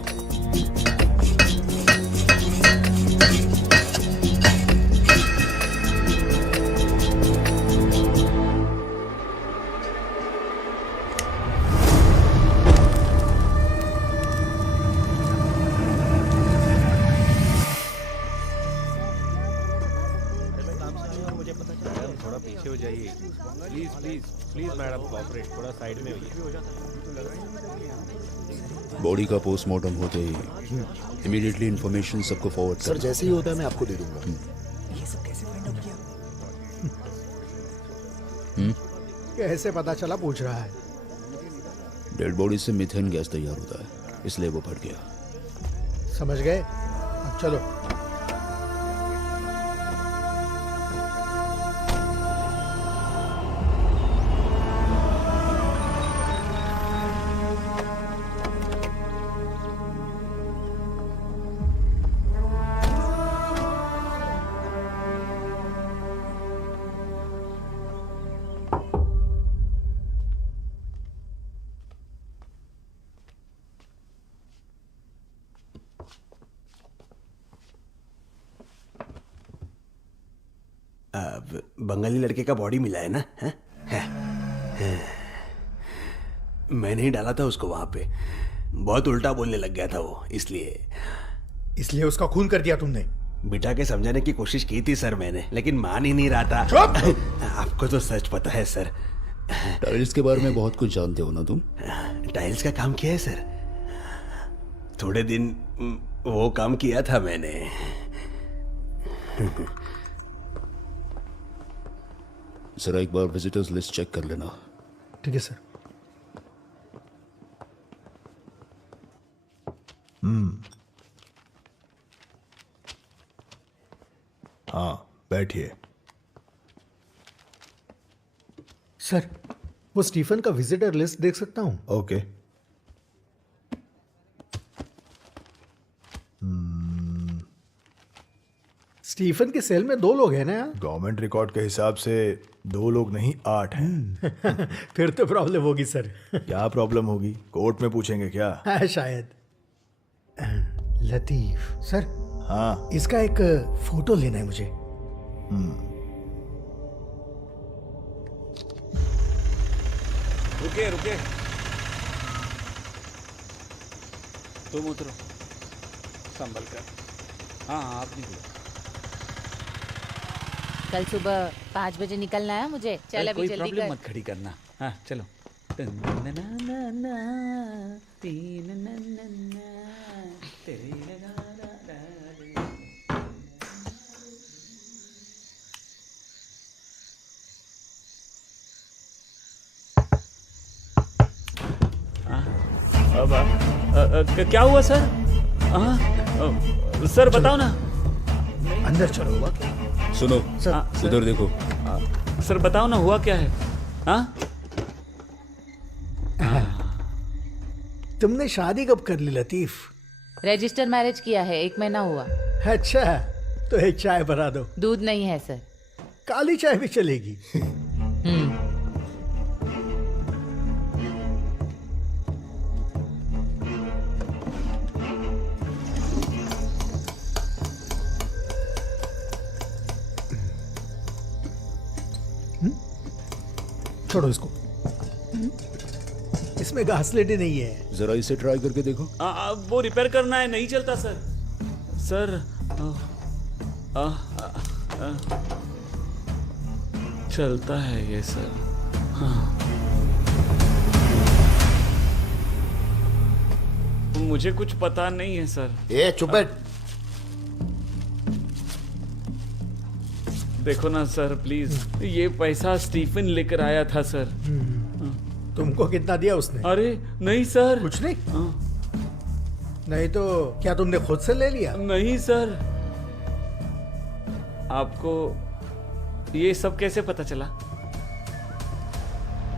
बॉडी का पोस्टमार्टम होते ही इमीडिएटली इंफॉर्मेशन सबको फॉरवर्ड सर। जैसे ही होता है मैं आपको दे दूंगा। ये सब कैसे फाइंड आउट किया? कैसे पता चला पूछ रहा है। डेड बॉडी से मीथेन गैस तैयार होता है, इसलिए वो फट गया। समझ गए? अब चलो। बंगाली लड़के का बॉडी मिला है ना? मैंने ही डाला था उसको वहां पे। बहुत उल्टा बोलने लग गया था वो, इसलिए उसका खून कर दिया तुमने? बिठा के समझाने की कोशिश की थी सर मैंने, लेकिन मान ही नहीं रहा था। आपको तो सच पता है सर। टाइल्स के बारे में बहुत कुछ जानते हो ना तुम? टाइल्स का काम किया है सर, थोड़े दिन वो काम किया था मैंने। जरा एक बार विजिटर्स लिस्ट चेक कर लेना। ठीक है सर। हाँ बैठिए। सर वो स्टीफन का विजिटर लिस्ट देख सकता हूँ? ओके। स्टीफन के सेल में 2 लोग हैं ना यार? गवर्नमेंट रिकॉर्ड के हिसाब से 2 लोग नहीं 8 हैं। फिर तो प्रॉब्लम होगी सर। क्या प्रॉब्लम होगी? कोर्ट में पूछेंगे क्या? हाँ, शायद। लतीफ सर। हाँ इसका एक फोटो लेना है मुझे। रुके रुके, तुम उतरो संभल कर। हाँ आप निकलो। कल सुबह 5 बजे निकलना है मुझे। चल अभी कोई जल्दी प्रॉब्लम कर। मत खड़ी करना। हाँ चलो। क्या हुआ सर? सर बताओ ना। अंदर चलो। सुनो उधर देखो। सर बताओ ना हुआ क्या है? हाँ तुमने शादी कब कर ली लतीफ? रजिस्टर मैरिज किया है, 1 महीना हुआ। अच्छा तो एक चाय बना दो। दूध नहीं है सर। काली चाय भी चलेगी। छोड़ो इसको। इसमें घासलेट नहीं है। जरा इसे ट्राई करके देखो। वो रिपेयर करना है, नहीं चलता सर। सर चलता है ये सर। हाँ। मुझे कुछ पता नहीं है सर। ए चुप बैठ। देखो ना सर प्लीज, ये पैसा स्टीफन लेकर आया था सर। तुमको कितना दिया उसने? अरे नहीं सर। कुछ नहीं? नहीं तो क्या तुमने खुद से ले लिया? नहीं सर। आपको ये सब कैसे पता चला?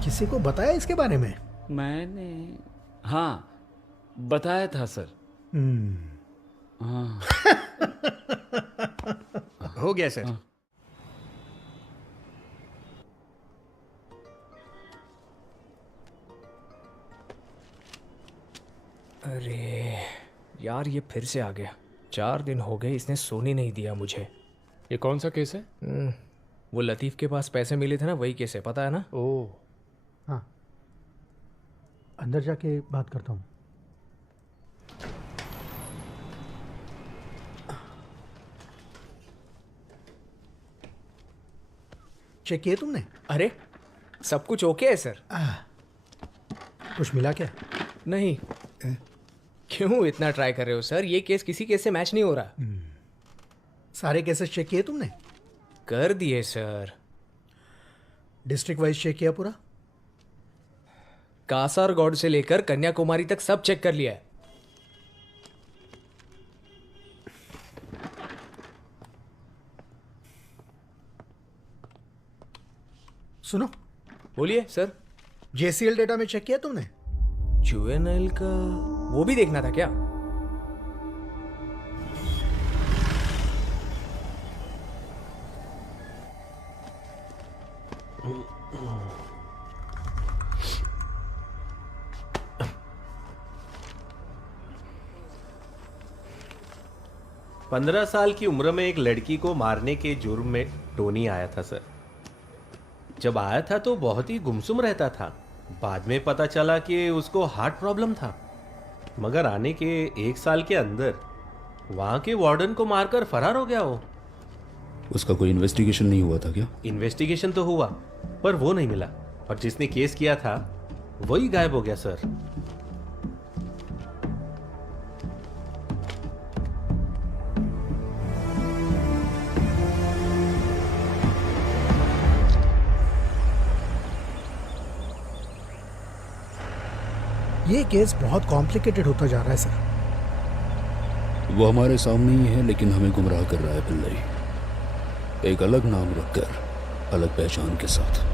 किसी को बताया इसके बारे में? मैंने हाँ बताया था सर। हाँ। हो गया सर। अरे यार ये फिर से आ गया। 4 दिन हो गए इसने सोने नहीं दिया मुझे। ये कौन सा केस है? वो लतीफ़ के पास पैसे मिले थे ना, वही केस है, पता है ना? ओह हाँ, अंदर जाके बात करता हूँ। चेक किए तुमने? अरे सब कुछ ओके है सर। कुछ मिला क्या? नहीं। क्यों इतना ट्राई कर रहे हो सर? ये केस किसी केस से मैच नहीं हो रहा। सारे केसेस चेक किए तुमने? कर दिए सर। डिस्ट्रिक्ट वाइज चेक किया पूरा? कासारगौड़ से लेकर कन्याकुमारी तक सब चेक कर लिया है। सुनो। बोलिए सर। JCL डेटा में चेक किया तुमने? जुवेनाइल का वो भी देखना था क्या? पंद्रह साल की उम्र में एक लड़की को मारने के जुर्म में टोनी आया था सर। जब आया था तो बहुत ही गुमसुम रहता था। बाद में पता चला कि उसको हार्ट प्रॉब्लम था, मगर आने के 1 साल के अंदर वहां के वार्डन को मारकर फरार हो गया वो। उसका कोई इन्वेस्टिगेशन नहीं हुआ था क्या? इन्वेस्टिगेशन तो हुआ पर वो नहीं मिला, और जिसने केस किया था वही गायब हो गया सर। ये केस बहुत कॉम्प्लिकेटेड होता जा रहा है सर। वो हमारे सामने ही है, लेकिन हमें गुमराह कर रहा है पिल्लई, एक अलग नाम रखकर, अलग पहचान के साथ।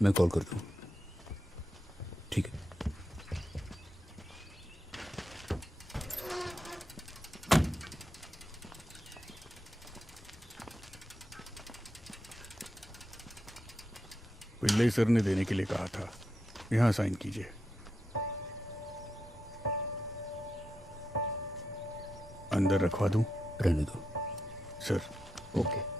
मैं कॉल कर दूं? ठीक है। पिल्लई सर ने देने के लिए कहा था, यहाँ साइन कीजिए। अंदर रखवा दूं? रहने दो सर। ओके।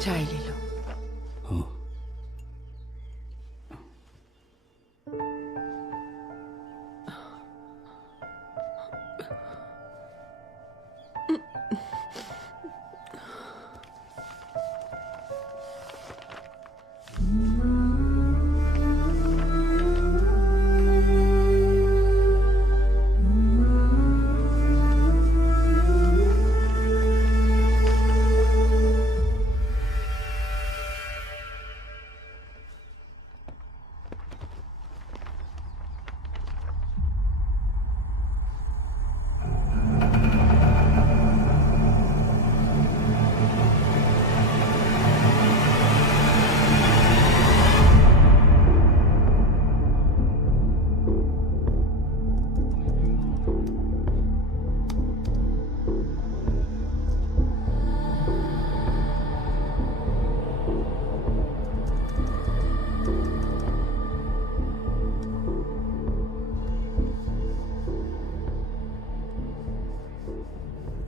चाय ले लो।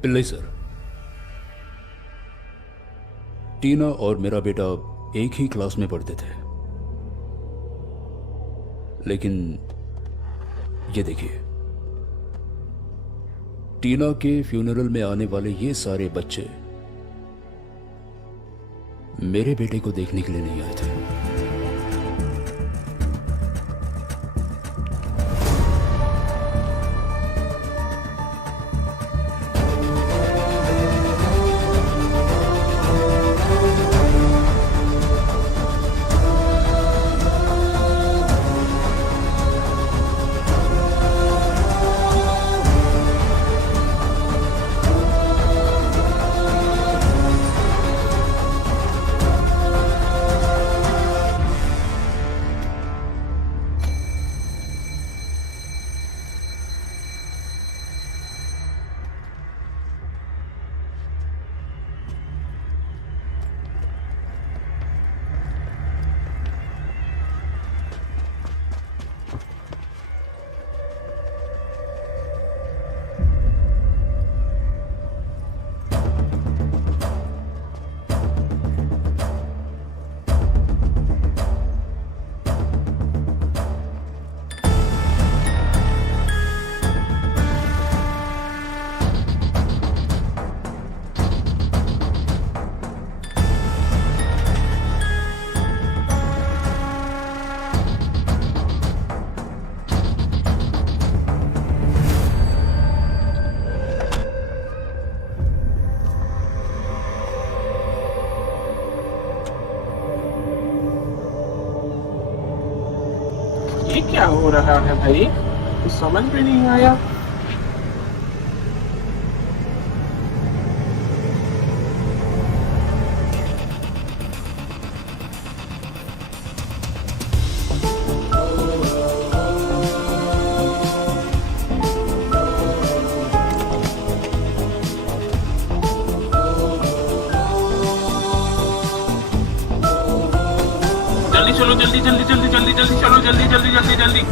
पिल्लई सर, टीना और मेरा बेटा एक ही क्लास में पढ़ते थे, लेकिन ये देखिए, टीना के फ्यूनरल में आने वाले ये सारे बच्चे मेरे बेटे को देखने के लिए नहीं आए थे। ये क्या हो रहा है भाई, कुछ समझ में नहीं आया। जल्दी चलो, जल्दी जल्दी जल्दी जल्दी जल्दी जल्दी चलो, जल्दी जल्दी जल्दी जल्दी।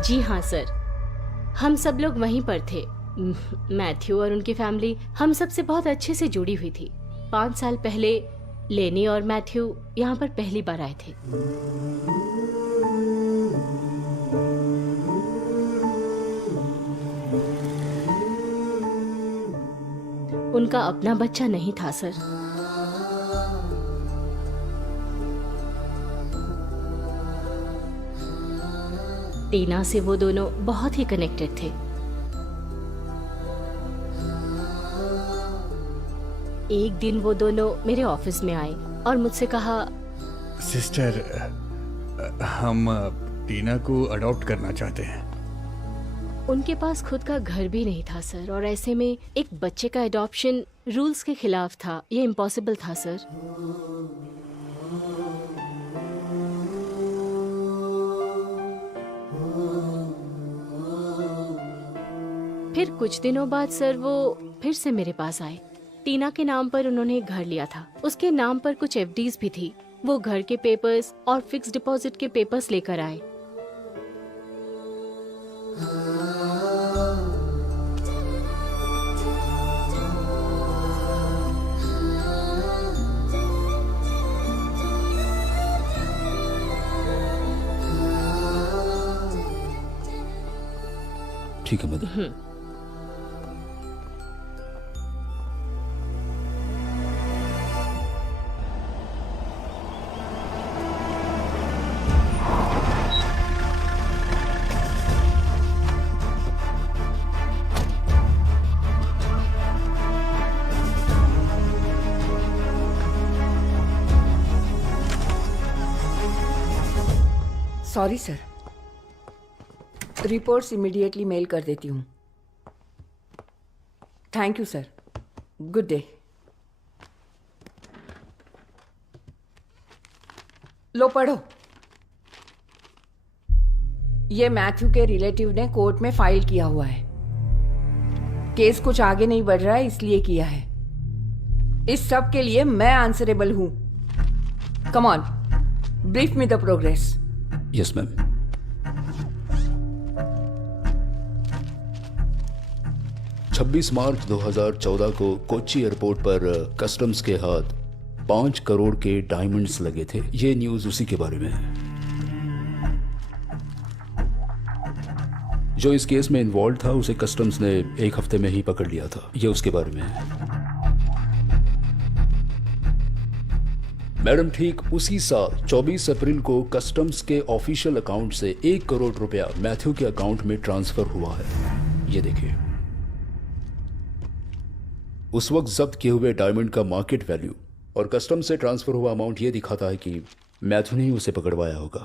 जी हाँ सर, हम सब लोग वहीं पर थे। मैथ्यू और उनकी फैमिली हम सब से बहुत अच्छे से जुड़ी हुई थी। 5 साल पहले लेनी और मैथ्यू यहाँ पर पहली बार आए थे। उनका अपना बच्चा नहीं था सर। टीना से वो दोनों बहुत ही कनेक्टेड थे। एक दिन वो दोनों मेरे ऑफिस में आए और मुझसे कहा, सिस्टर, हम टीना को अडॉप्ट करना चाहते हैं। उनके पास खुद का घर भी नहीं था सर, और ऐसे में एक बच्चे का अडॉप्शन रूल्स के खिलाफ था। ये इम्पॉसिबल था सर। फिर कुछ दिनों बाद सर वो फिर से मेरे पास आए। टीना के नाम पर उन्होंने एक घर लिया था। उसके नाम पर कुछ एफडीज भी थी। वो घर के पेपर्स और फिक्स डिपॉजिट के पेपर्स लेकर आए। ठीक है mother. Sorry sir, reports immediately mail कर देती हूँ। Thank you sir, good day. लो पढ़ो। ये मैथ्यू के रिलेटिव ने कोर्ट में फाइल किया हुआ है। केस कुछ आगे नहीं बढ़ रहा है, इसलिए किया है। इस सब के लिए मैं आंसरेबल हूं। Come on, brief me the progress. Yes ma'am. March 2014 को कोच्चि एयरपोर्ट पर कस्टम्स के हाथ 5 करोड़ के डायमंड्स लगे थे। ये न्यूज उसी के बारे में है। जो इस केस में इन्वॉल्व था उसे कस्टम्स ने 1 हफ्ते में ही पकड़ लिया था। ये उसके बारे में है। मैडम, ठीक उसी साल 24 अप्रैल को कस्टम्स के ऑफिशियल अकाउंट से 1 करोड़ रुपया मैथ्यू के अकाउंट में ट्रांसफर हुआ है। ये देखिए। उस वक्त जब्त किए हुए डायमंड का मार्केट वैल्यू और कस्टम से ट्रांसफर हुआ अमाउंट ये दिखाता है कि मैथ्यू ने ही उसे पकड़वाया होगा।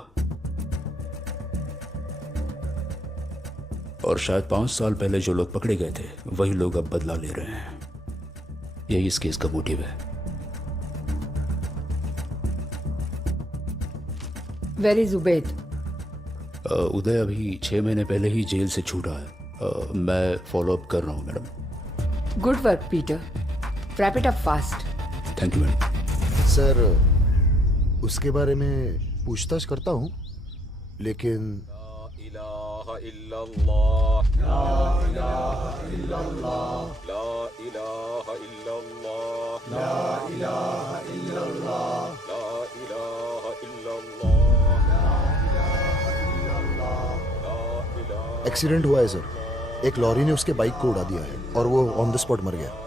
और शायद 5 साल पहले जो लोग पकड़े गए थे वही लोग अब बदला ले रहे हैं। यही इस केस का मोटिव है। Where is Ubaid? उदय अभी 6 महीने पहले ही जेल से छूटा है। मैं फॉलो अप कर रहा हूँ madam. Good work Peter, wrap it up fast. Thank you madam. Sir उसके बारे में पूछताछ करता हूँ, लेकिन एक्सीडेंट हुआ है सर। एक लॉरी ने उसके बाइक को उड़ा दिया है और वो ऑन द स्पॉट मर गया।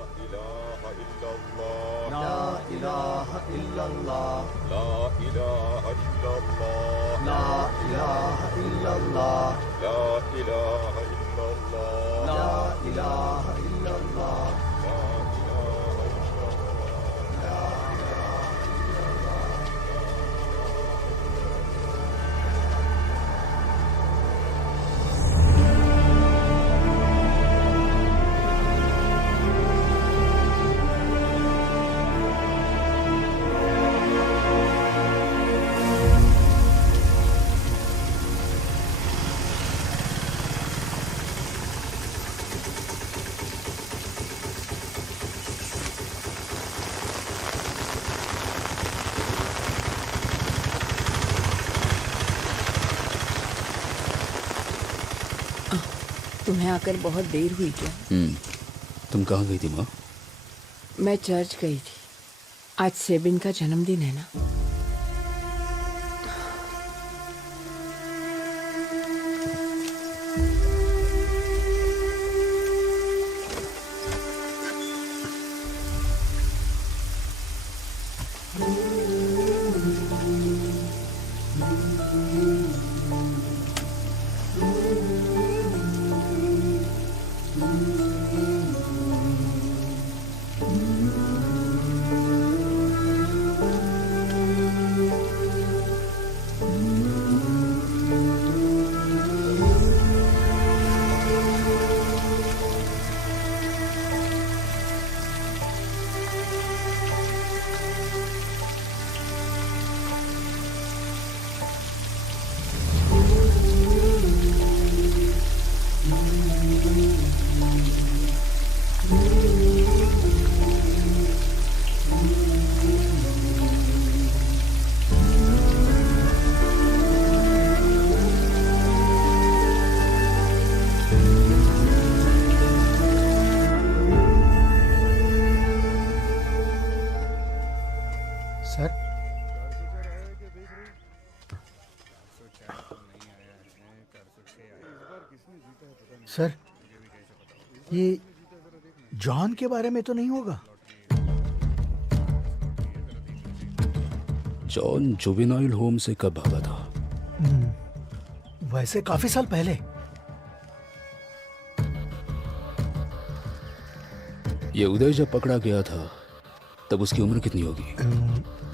तुम्हें आकर बहुत देर हुई क्या? तुम कहाँ गई थी माँ? मैं चर्च गई थी। आज सेबिन का जन्मदिन है ना। सर ये जॉन के बारे में तो नहीं होगा? जॉन जुवेनाइल होम से कब भागा था? वैसे काफी साल पहले। ये उदय जब पकड़ा गया था तब उसकी उम्र कितनी होगी?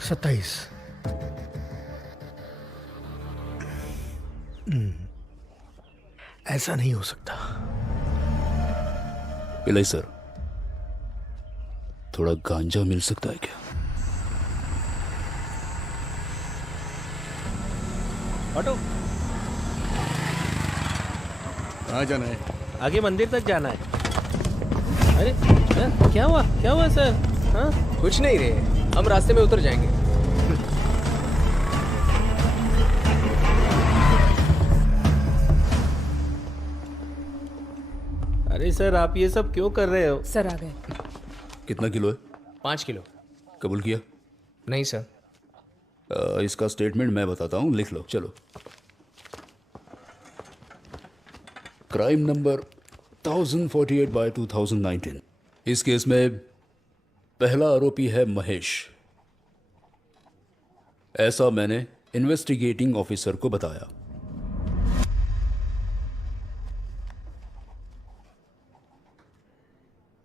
27। ऐसा नहीं हो सकता। पिलाई सर, थोड़ा गांजा मिल सकता है क्या? ऑटो, कहाँ जाना है? आगे मंदिर तक जाना है। अरे क्या हुआ सर? हाँ? कुछ नहीं रे, हम रास्ते में उतर जाएंगे। अरे सर, आप ये सब क्यों कर रहे हो? सर आ गए। कितना किलो है? 5 किलो। कबूल किया? नहीं सर। इसका स्टेटमेंट मैं बताता हूँ, लिख लो। चलो। Crime number 1048/2019। इस केस में पहला आरोपी है महेश। ऐसा मैंने इन्वेस्टिगेटिंग ऑफिसर को बताया।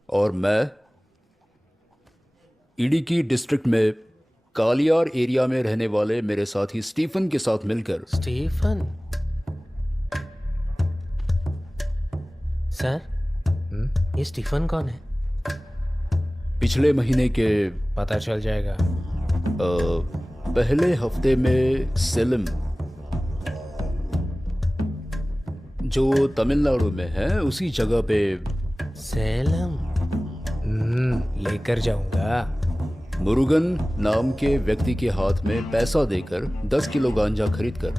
और मैं इडिकी डिस्ट्रिक्ट में कालियार एरिया में रहने वाले मेरे साथी स्टीफन के साथ मिलकर। स्टीफन? सर, ये स्टीफन कौन है? पिछले महीने के पता चल जाएगा। पहले हफ्ते में सेलिम जो तमिलनाडु में है उसी जगह पे। सैलम। लेकर जाऊंगा। मुरुगन नाम के व्यक्ति के हाथ में पैसा देकर 10 किलो गांजा खरीद कर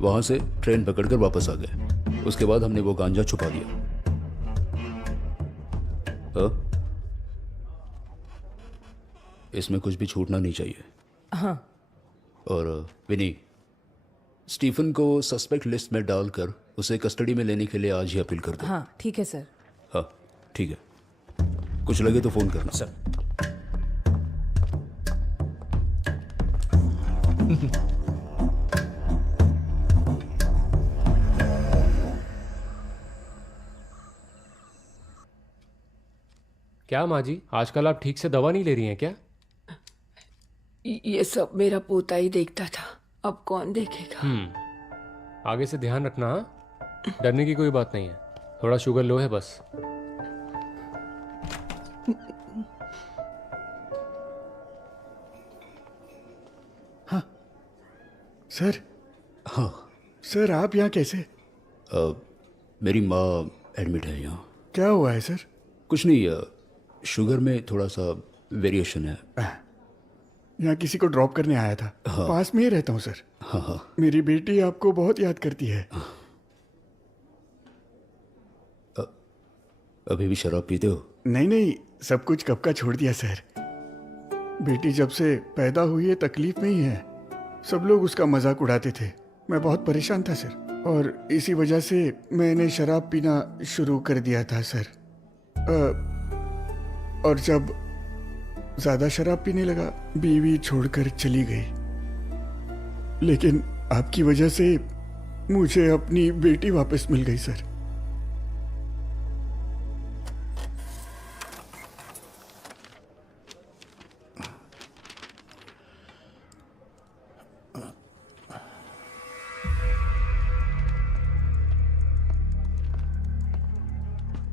वहां से ट्रेन पकड़कर वापस आ गए। उसके बाद हमने वो गांजा छुपा दिया। इसमें कुछ भी छूटना नहीं चाहिए। हाँ। और विनी, स्टीफन को सस्पेक्ट लिस्ट में डालकर उसे कस्टडी में लेने के लिए आज ही अपील कर दो। हाँ ठीक है सर। हाँ ठीक है, कुछ लगे तो फोन करना सर। क्या माँ जी, आजकल आप ठीक से दवा नहीं ले रही हैं क्या? ये सब मेरा पोता ही देखता था, अब कौन देखेगा। आगे से ध्यान रखना। हाँ? डरने की कोई बात नहीं है, थोड़ा शुगर लो है बस। हाँ सर। हाँ सर, आप यहाँ कैसे? मेरी माँ एडमिट है यहाँ। क्या हुआ है सर? कुछ नहीं, शुगर में थोड़ा सा वेरिएशन है। यहाँ किसी को ड्रॉप करने आया था। हाँ। पास में ही रहता हूँ सर। हाँ हाँ। मेरी बेटी आपको बहुत याद करती है। अभी भी शराब पीते हो? नहीं नहीं, सब कुछ कब का छोड़ दिया सर। बेटी जब से पैदा हुई है तकलीफ में ही है। सब लोग उसका मजाक उड़ाते थे। मैं बहुत परेशान था सर, और इसी वजह से मैंने शराब पीना शुरू कर दिया था सर। और जब ज्यादा शराब पीने लगा, बीवी छोड़कर चली गई। लेकिन आपकी वजह से मुझे अपनी बेटी वापस मिल गई सर।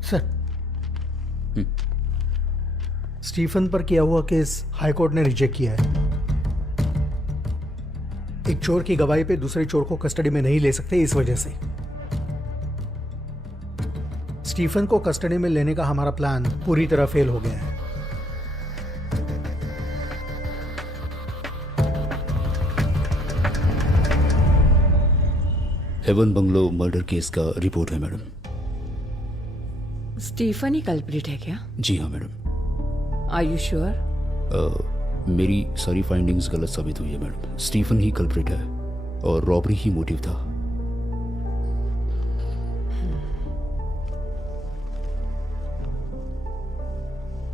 सर, स्टीफन पर किया हुआ केस हाईकोर्ट ने रिजेक्ट किया है। एक चोर की गवाही पे दूसरे चोर को कस्टडी में नहीं ले सकते, इस वजह से स्टीफन को कस्टडी में लेने का हमारा प्लान पूरी तरह फेल हो गया है। हेवन बंगलो मर्डर केस का रिपोर्ट है मैडम। स्टीफन ही कल्प्रिट है क्या? जी हाँ मैडम। Are you sure? मेरी सारी फाइंडिंग्स गलत साबित हुई है मैडम। स्टीफन ही कल्प्रिट है और रॉबरी ही मोटिव था।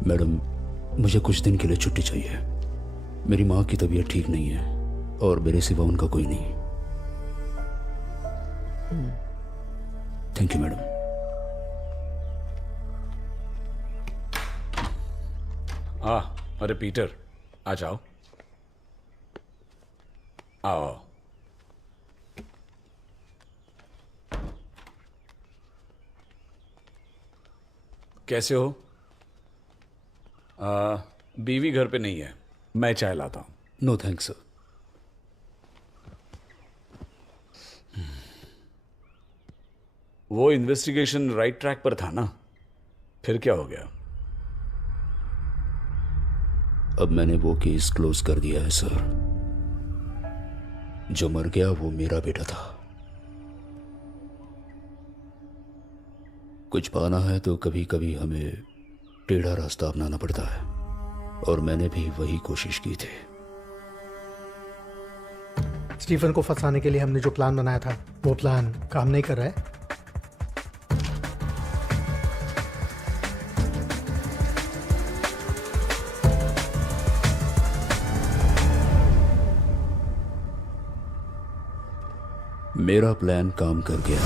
मैडम, मुझे कुछ दिन के लिए छुट्टी चाहिए। मेरी माँ की तबीयत ठीक नहीं है और मेरे सिवा उनका कोई नहीं। Thank you madam. अरे पीटर, आ जाओ। आओ। कैसे हो? बीवी घर पे नहीं है, मैं चाय लाता हूं। No thanks sir. वो इन्वेस्टिगेशन राइट ट्रैक पर था ना? फिर क्या हो गया? अब मैंने वो केस क्लोज कर दिया है सर। जो मर गया वो मेरा बेटा था। कुछ पाना है तो कभी कभी हमें टेढ़ा रास्ता अपनाना पड़ता है, और मैंने भी वही कोशिश की थी। स्टीफन को फंसाने के लिए हमने जो प्लान बनाया था वो प्लान काम नहीं कर रहा है। मेरा प्लान काम कर गया।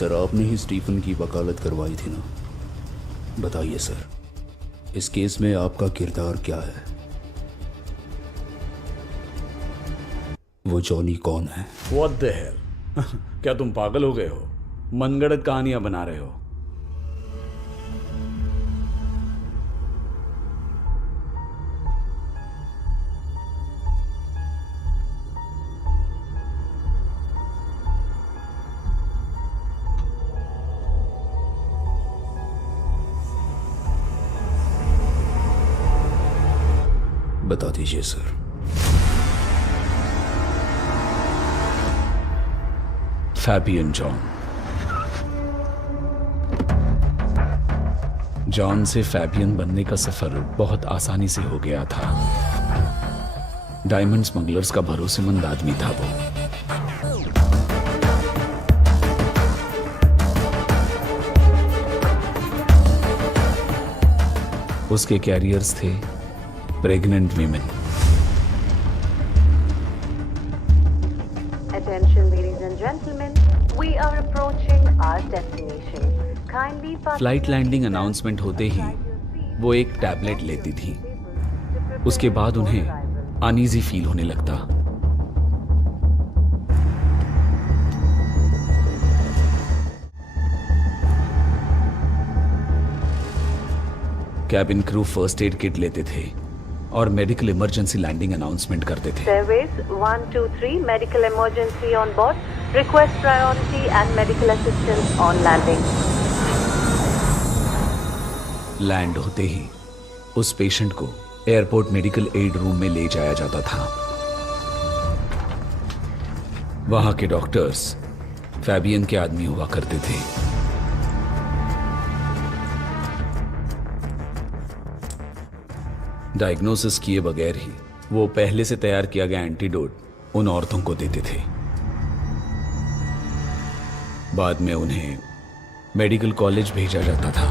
सर आपने ही स्टीफन की वकालत करवाई थी ना? बताइए सर, इस केस में आपका किरदार क्या है? वो जॉनी कौन है? What the hell? क्या तुम पागल हो गए हो? मनगढ़ंत कहानियां बना रहे हो। बता दीजिए सर। फैबियन जॉन से फैबियन बनने का सफर बहुत आसानी से हो गया था। डायमंड स्मगलर्स का भरोसेमंद आदमी था वो। उसके कैरियर्स थे pregnant women. Attention ladies and gentlemen, we are approaching our destination. Kindly flight landing announcement होते ही वो एक टैबलेट लेती थी। उसके बाद उन्हें अनईजी फील होने लगता। Cabin crew first aid kit लेते थे और मेडिकल इमरजेंसी लैंडिंग अनाउंसमेंट करते थे। Service 123 medical emergency on board. Request priority and medical assistance on landing. Land होते ही उस पेशेंट को एयरपोर्ट मेडिकल एड रूम में ले जाया जाता था। वहां के डॉक्टर्स फैबियन के आदमी हुआ करते थे। डायग्नोसिस किए बगैर ही वो पहले से तैयार किया गया एंटीडोट उन औरतों को देते थे। बाद में उन्हें मेडिकल कॉलेज भेजा जाता था।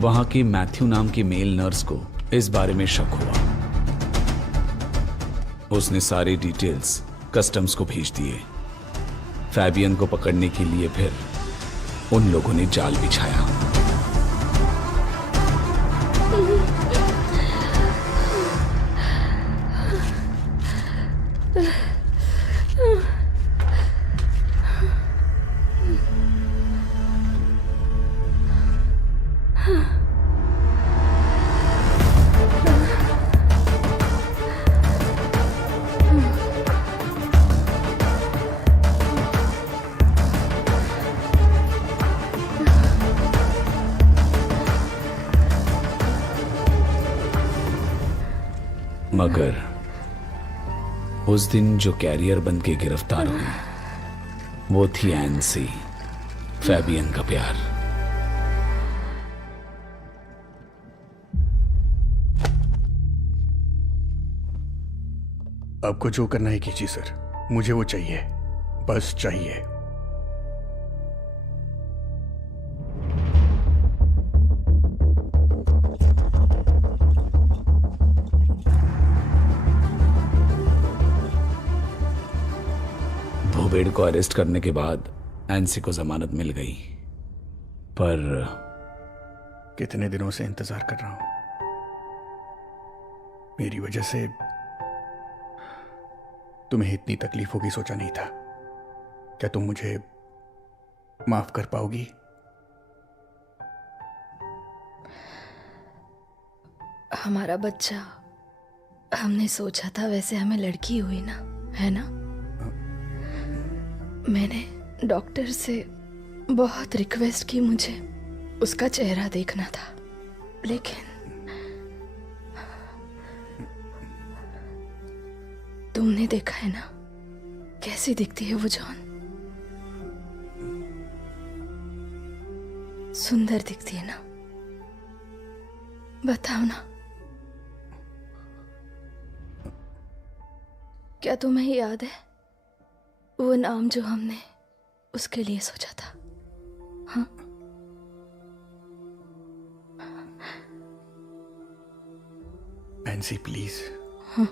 वहां की मैथ्यू नाम की मेल नर्स को इस बारे में शक हुआ। उसने सारे डिटेल्स कस्टम्स को भेज दिए। फैबियन को पकड़ने के लिए फिर उन लोगों ने जाल बिछाया। मगर उस दिन जो कैरियर बन के गिरफ्तार हुई वो थी एनसी, फैबियन का प्यार। आपको जो करना है कीजिए सर, मुझे वो चाहिए, बस चाहिए। भूबेड़ को अरेस्ट करने के बाद एनसी को जमानत मिल गई, पर कितने दिनों से इंतजार कर रहा हूं। मेरी वजह से तुम्हें इतनी तकलीफ होगी सोचा नहीं था। क्या तुम मुझे माफ कर पाओगी? हमारा बच्चा हमने सोचा था वैसे हमें लड़की हुई ना, है ना? मैंने डॉक्टर से बहुत रिक्वेस्ट की, मुझे उसका चेहरा देखना था, लेकिन तुमने देखा है ना कैसी दिखती है वो जॉन। सुंदर दिखती है ना? बताओ ना, क्या तुम्हें याद है वो नाम जो हमने उसके लिए सोचा था? हाँ, एनसी प्लीज, हाँ।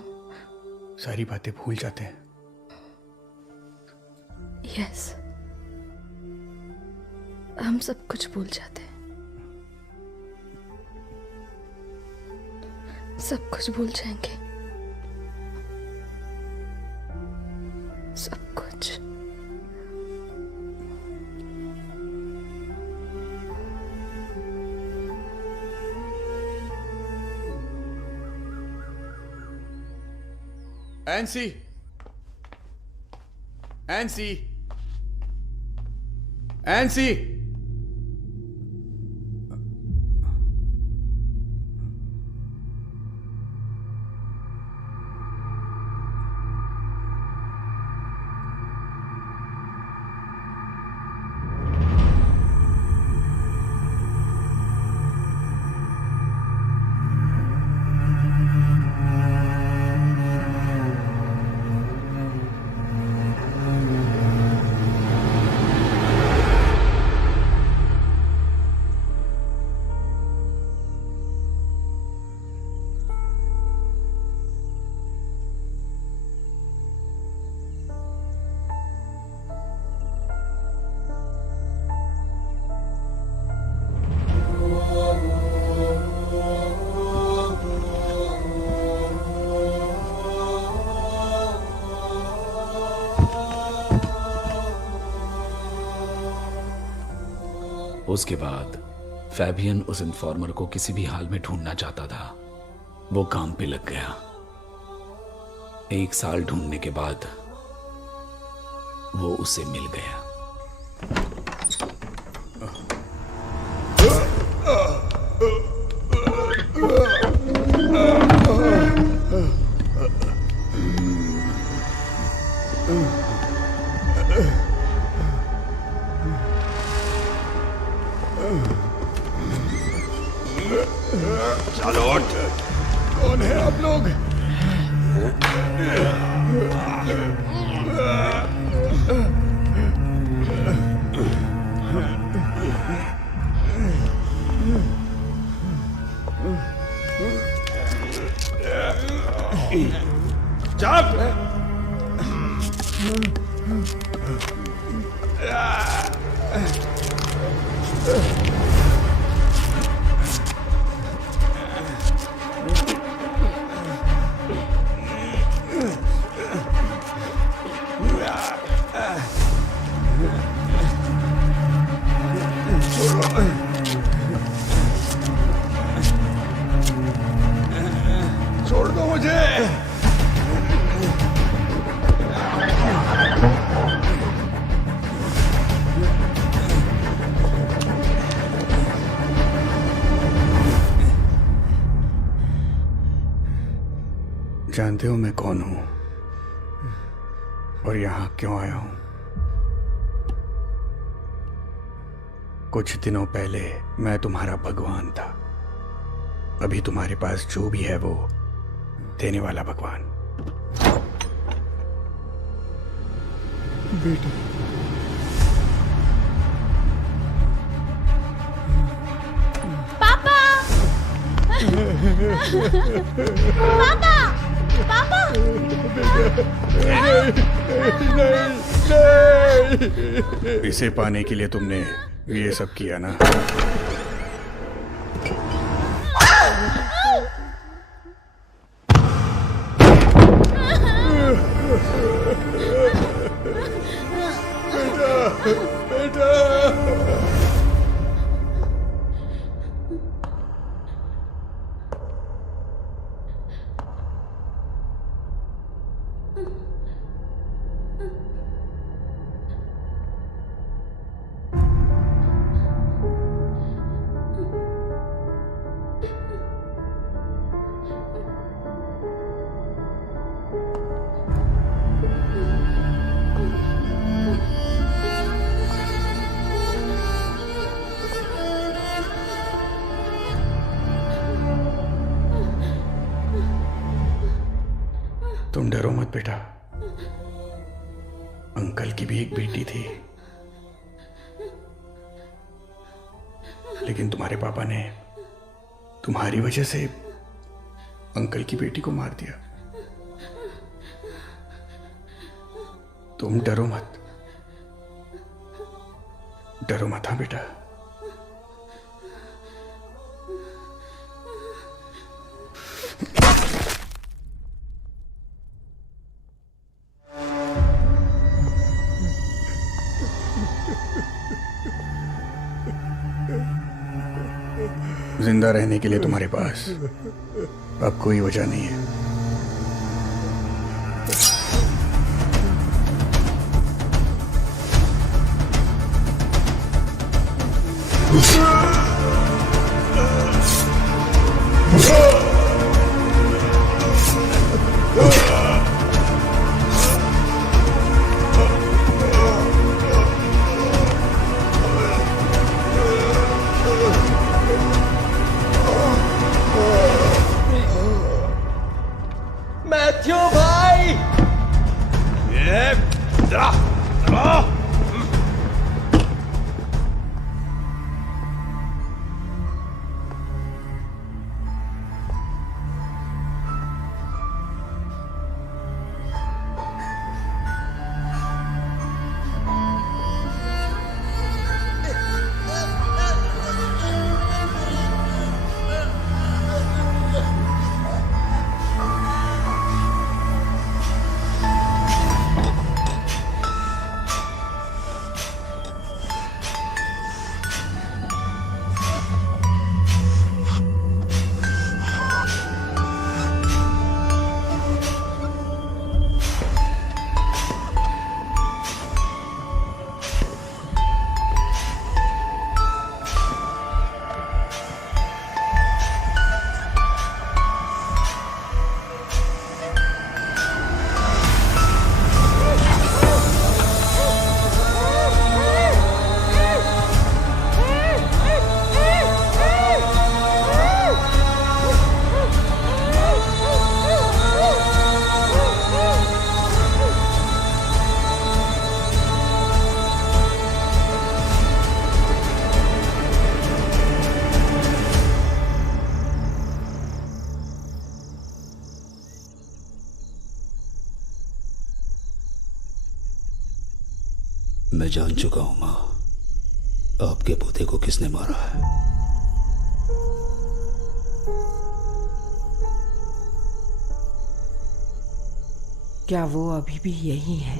सारी बातें भूल जाते हैं। यस, हम सब कुछ भूल जाते हैं, सब कुछ भूल जाएंगे, सब कुछ। एनसी, एनसी, एनसी, उसके बाद फैबियन उस इन्फॉर्मर को किसी भी हाल में ढूंढना चाहता था। वो काम पे लग गया। 1 साल ढूंढने के बाद वो उसे मिल गया। चलो उठ। कौन है आप लोग? छोड़ दो मुझे। जानते हो मैं कौन हूं और यहां क्यों आया हूं? कुछ दिनों पहले मैं तुम्हारा भगवान था। अभी तुम्हारे पास जो भी है वो देने वाला भगवान। बेटा, पापा, पापा, पापा, नहीं। इसे पाने के लिए तुमने ये सब किया ना? बेटा, तुम डरो मत बेटा, अंकल की भी एक बेटी थी, लेकिन तुम्हारे पापा ने तुम्हारी वजह से अंकल की बेटी को मार दिया। तुम डरो मत, डरो मत। हाँ बेटा, जिंदा रहने के लिए तुम्हारे पास अब कोई वजह नहीं है। मैथ्यू भाई, मैं जान चुका हूं मां, आपके पोते को किसने मारा है। क्या वो अभी भी यही है?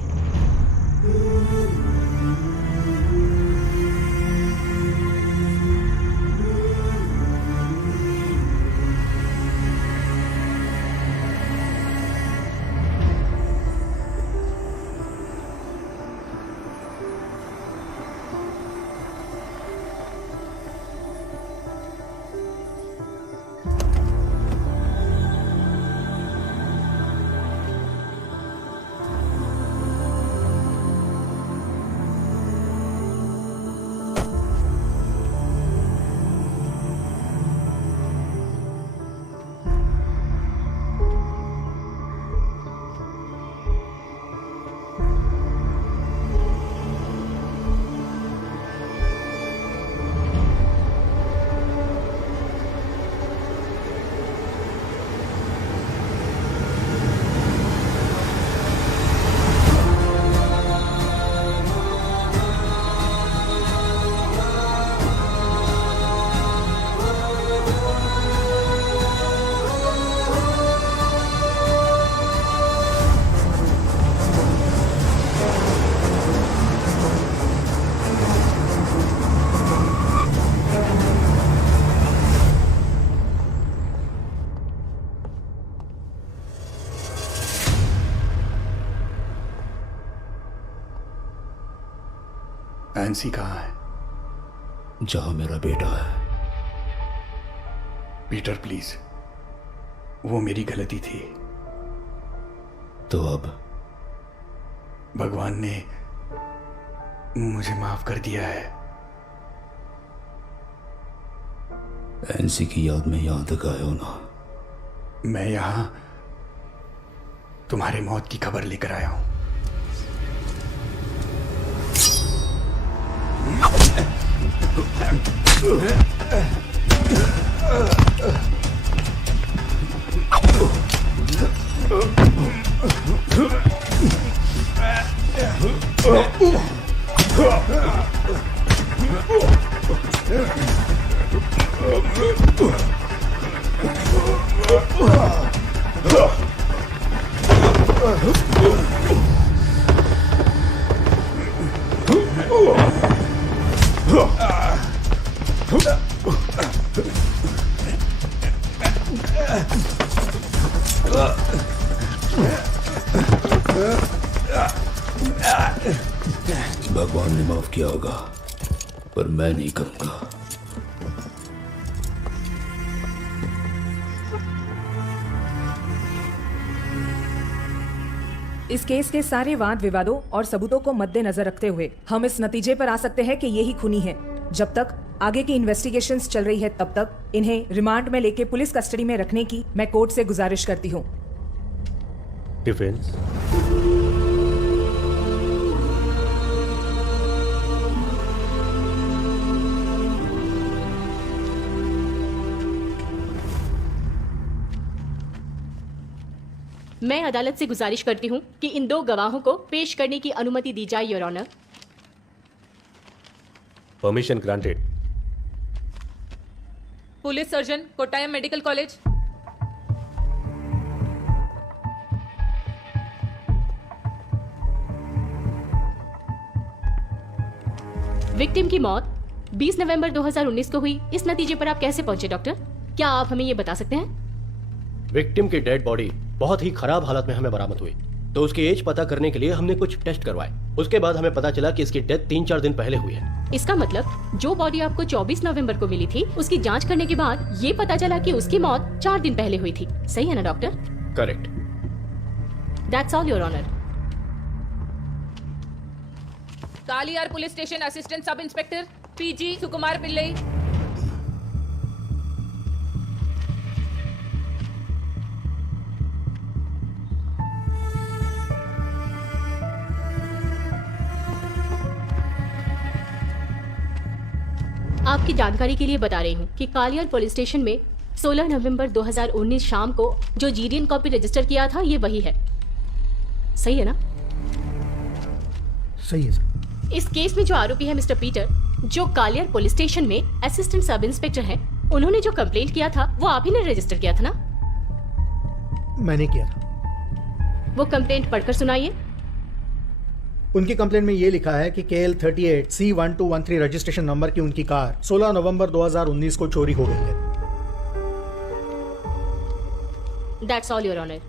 एनसी कहाँ है? जहां मेरा बेटा है। पीटर प्लीज, वो मेरी गलती थी। तो अब भगवान ने मुझे माफ कर दिया है। एनसी की याद में यहां तक आए हो ना? मैं यहाँ तुम्हारे मौत की खबर लेकर आया हूं। भगवान ने माफ किया होगा, पर मैं नहीं करूंगा। इस केस के सारे वाद विवादों और सबूतों को मद्देनजर रखते हुए हम इस नतीजे पर आ सकते हैं कि यही खूनी है। जब तक आगे की इन्वेस्टिगेशंस चल रही है तब तक इन्हें रिमांड में लेके पुलिस कस्टडी में रखने की मैं कोर्ट से गुजारिश करती हूँ। डिफेंस। मैं अदालत से गुजारिश करती हूँ कि इन दो गवाहों को पेश करने की अनुमति दी जाए, your honour. Permission granted. Police surgeon, Kottayam medical college. Victim की मौत 20 नवंबर 2019 को हुई। इस नतीजे पर आप कैसे पहुंचे डॉक्टर? क्या आप हमें ये बता सकते हैं? विक्टिम की डेड बॉडी बहुत ही खराब हालत में हमें बरामद हुई, तो उसकी एज पता करने के लिए हमने कुछ टेस्ट करवाए। उसके बाद हमें पता चला कि इसकी डेथ 3-4 दिन पहले हुई है। इसका मतलब जो बॉडी आपको 24 नवंबर को मिली थी, उसकी जांच करने के बाद ये पता चला कि उसकी मौत 4 दिन पहले हुई थी। सही है ना doctor? Correct. That's all your honour. Kaliyar police station assistant sub inspector PG Sukumar Pillai. आपकी जानकारी के लिए बता रही हूँ कि कालियार पुलिस स्टेशन में 16 नवंबर 2019 शाम को जो जीडीएन कॉपी रजिस्टर किया था, ये वही है। सही है ना? सही है सर। इस केस में जो आरोपी है मिस्टर पीटर, जो कालियार पुलिस स्टेशन में असिस्टेंट सब इंस्पेक्टर हैं, उन्होंने जो कंप्लेंट किया था वो आप ही ने रजिस्टर किया था ना? मैंने किया था। वो कंप्लेंट पढ़कर सुनाइए। उनकी कंप्लेंट में ये लिखा है कि KL 38 C1213 रजिस्ट्रेशन नंबर की उनकी कार 16 नवंबर 2019 को चोरी हो गई है। That's all your honour.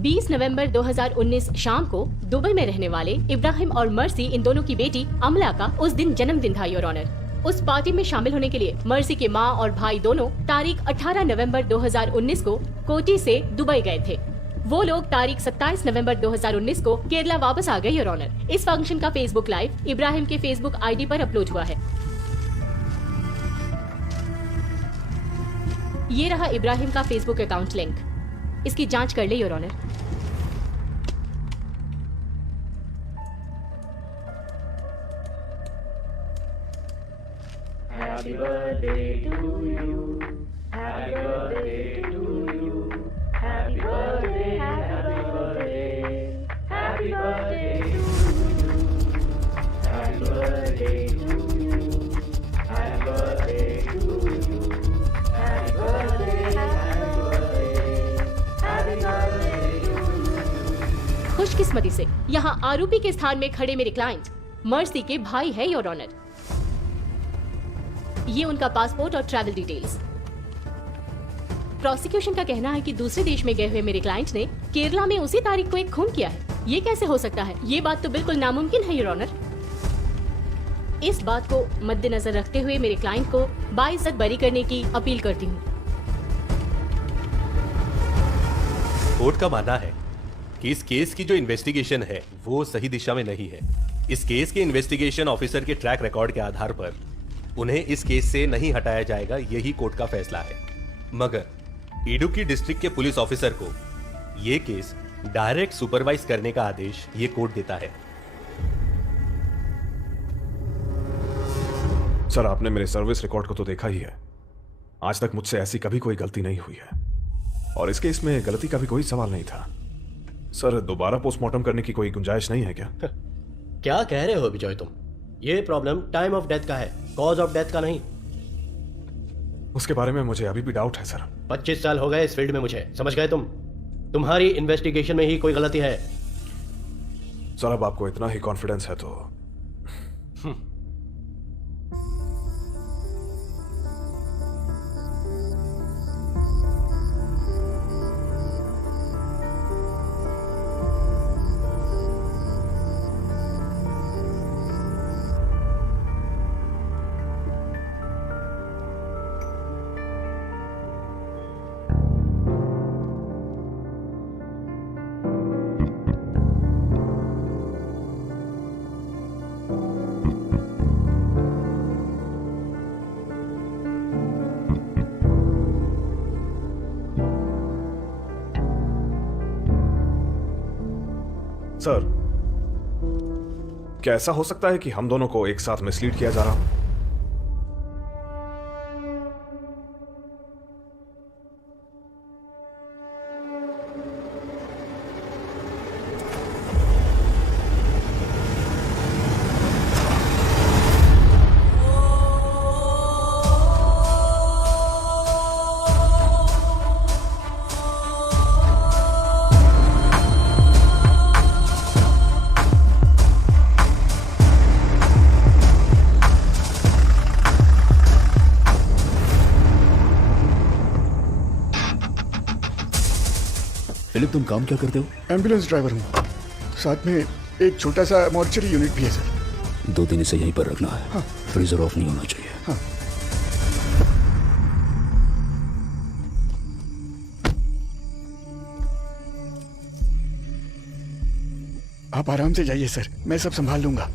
20 नवंबर 2019 शाम को दुबई में रहने वाले इब्राहिम और मर्सी, इन दोनों की बेटी अमला का उस दिन जन्मदिन था, योर ऑनर। उस पार्टी में शामिल होने के लिए मर्सी के माँ और भाई दोनों तारीख 18 नवंबर 2019 को कोची से दुबई गए थे। वो लोग तारीख 27 नवंबर 2019 को केरला वापस आ गए, योर ऑनर। इस फंक्शन का फेसबुक लाइव इब्राहिम के फेसबुक आईडी पर अपलोड हुआ है। ये रहा इब्राहिम का फेसबुक अकाउंट लिंक। इसकी जांच कर ले, your honour. Happy birthday to you. Happy birthday to you. Happy birthday, happy birthday. Happy birthday to you. Happy birthday to you. Happy birthday to you. Happy birthday, happy birthday. Happy birthday to you. खुशकिस्मती से यहाँ आरोपी के स्थान में खड़े मेरे client mercy के भाई है, योर ऑनर। ये उनका पासपोर्ट और ट्रैवल डिटेल्स। प्रोसिक्यूशन का कहना है कि दूसरे देश में गए हुए मेरे क्लाइंट ने केरला में उसी तारीख को एक खून किया है। ये कैसे हो सकता है? ये बात तो बिल्कुल नामुमकिन है, योर ऑनर। इस बात को मद्देनजर रखते हुए मेरे क्लाइंट को बाइज्जत बरी करने की अपील करती हूँ। कोर्ट का मानना है कि इस केस की जो इन्वेस्टिगेशन है वो सही दिशा में नहीं है। इस केस के इन्वेस्टिगेशन ऑफिसर के ट्रैक रिकॉर्ड के आधार पर उन्हें इस केस से नहीं हटाया जाएगा, यही कोर्ट का फैसला है। मगर इडुक्की डिस्ट्रिक्ट के पुलिस ऑफिसर को यह केस डायरेक्ट सुपरवाइज करने का आदेश ये कोर्ट देता है। सर, आपने मेरे सर्विस रिकॉर्ड को तो देखा ही है। आज तक मुझसे ऐसी कभी कोई गलती नहीं हुई है और इस केस में गलती का भी कोई सवाल नहीं था। सर, दोबारा पोस्टमार्टम करने की कोई गुंजाइश नहीं है क्या? क्या कह रहे हो विजय तुम? ये प्रॉब्लम टाइम ऑफ डेथ का है, कॉज ऑफ डेथ का नहीं। उसके बारे में मुझे अभी भी डाउट है सर। 25 साल हो गए इस फील्ड में मुझे, समझ गए तुम? तुम्हारी इन्वेस्टिगेशन में ही कोई गलती है। सर, अब आपको इतना ही कॉन्फिडेंस है तो सर, क्या ऐसा हो सकता है कि हम दोनों को एक साथ मिसलीड किया जा रहा हो? फिलिप, तुम काम क्या करते हो? एम्बुलेंस ड्राइवर हूँ, साथ में एक छोटा सा मॉर्चरी यूनिट भी है सर। 2 दिन इसे यहीं पर रखना है। हाँ। फ्रीजर ऑफ नहीं होना चाहिए। हाँ। आप आराम से जाइए सर, मैं सब संभाल लूंगा।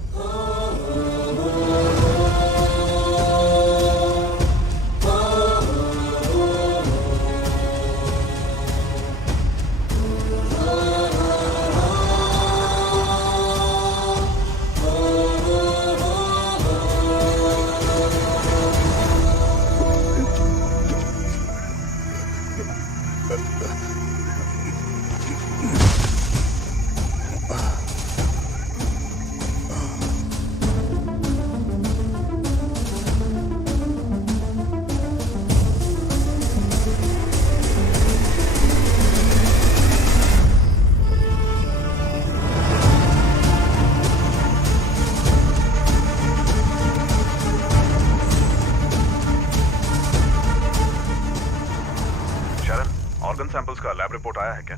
सैंपल्स का लैब रिपोर्ट आया है क्या?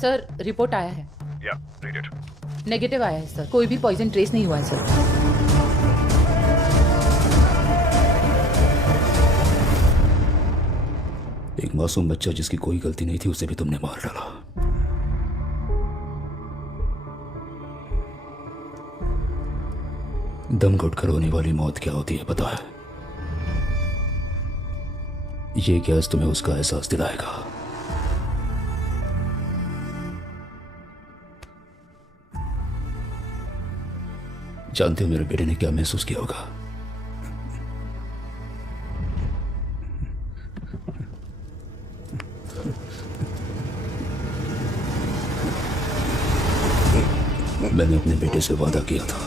सर, रिपोर्ट आया है। या, रीड इट। नेगेटिव आया है सर, कोई भी पॉइजन ट्रेस नहीं हुआ है सर। एक मासूम बच्चा जिसकी कोई गलती नहीं थी उसे भी तुमने मार डाला। दम घुटकर होने वाली मौत क्या होती है पता है? ये गैस तुम्हें उसका एहसास दिलाएगा। जानते हो मेरे बेटे ने क्या महसूस किया होगा? मैंने अपने बेटे से वादा किया था।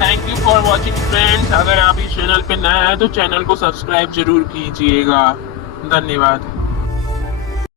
Thank you for watching friends. अगर आप इस चैनल पे नए हैं तो चैनल को सब्सक्राइब जरूर कीजिएगा। धन्यवाद।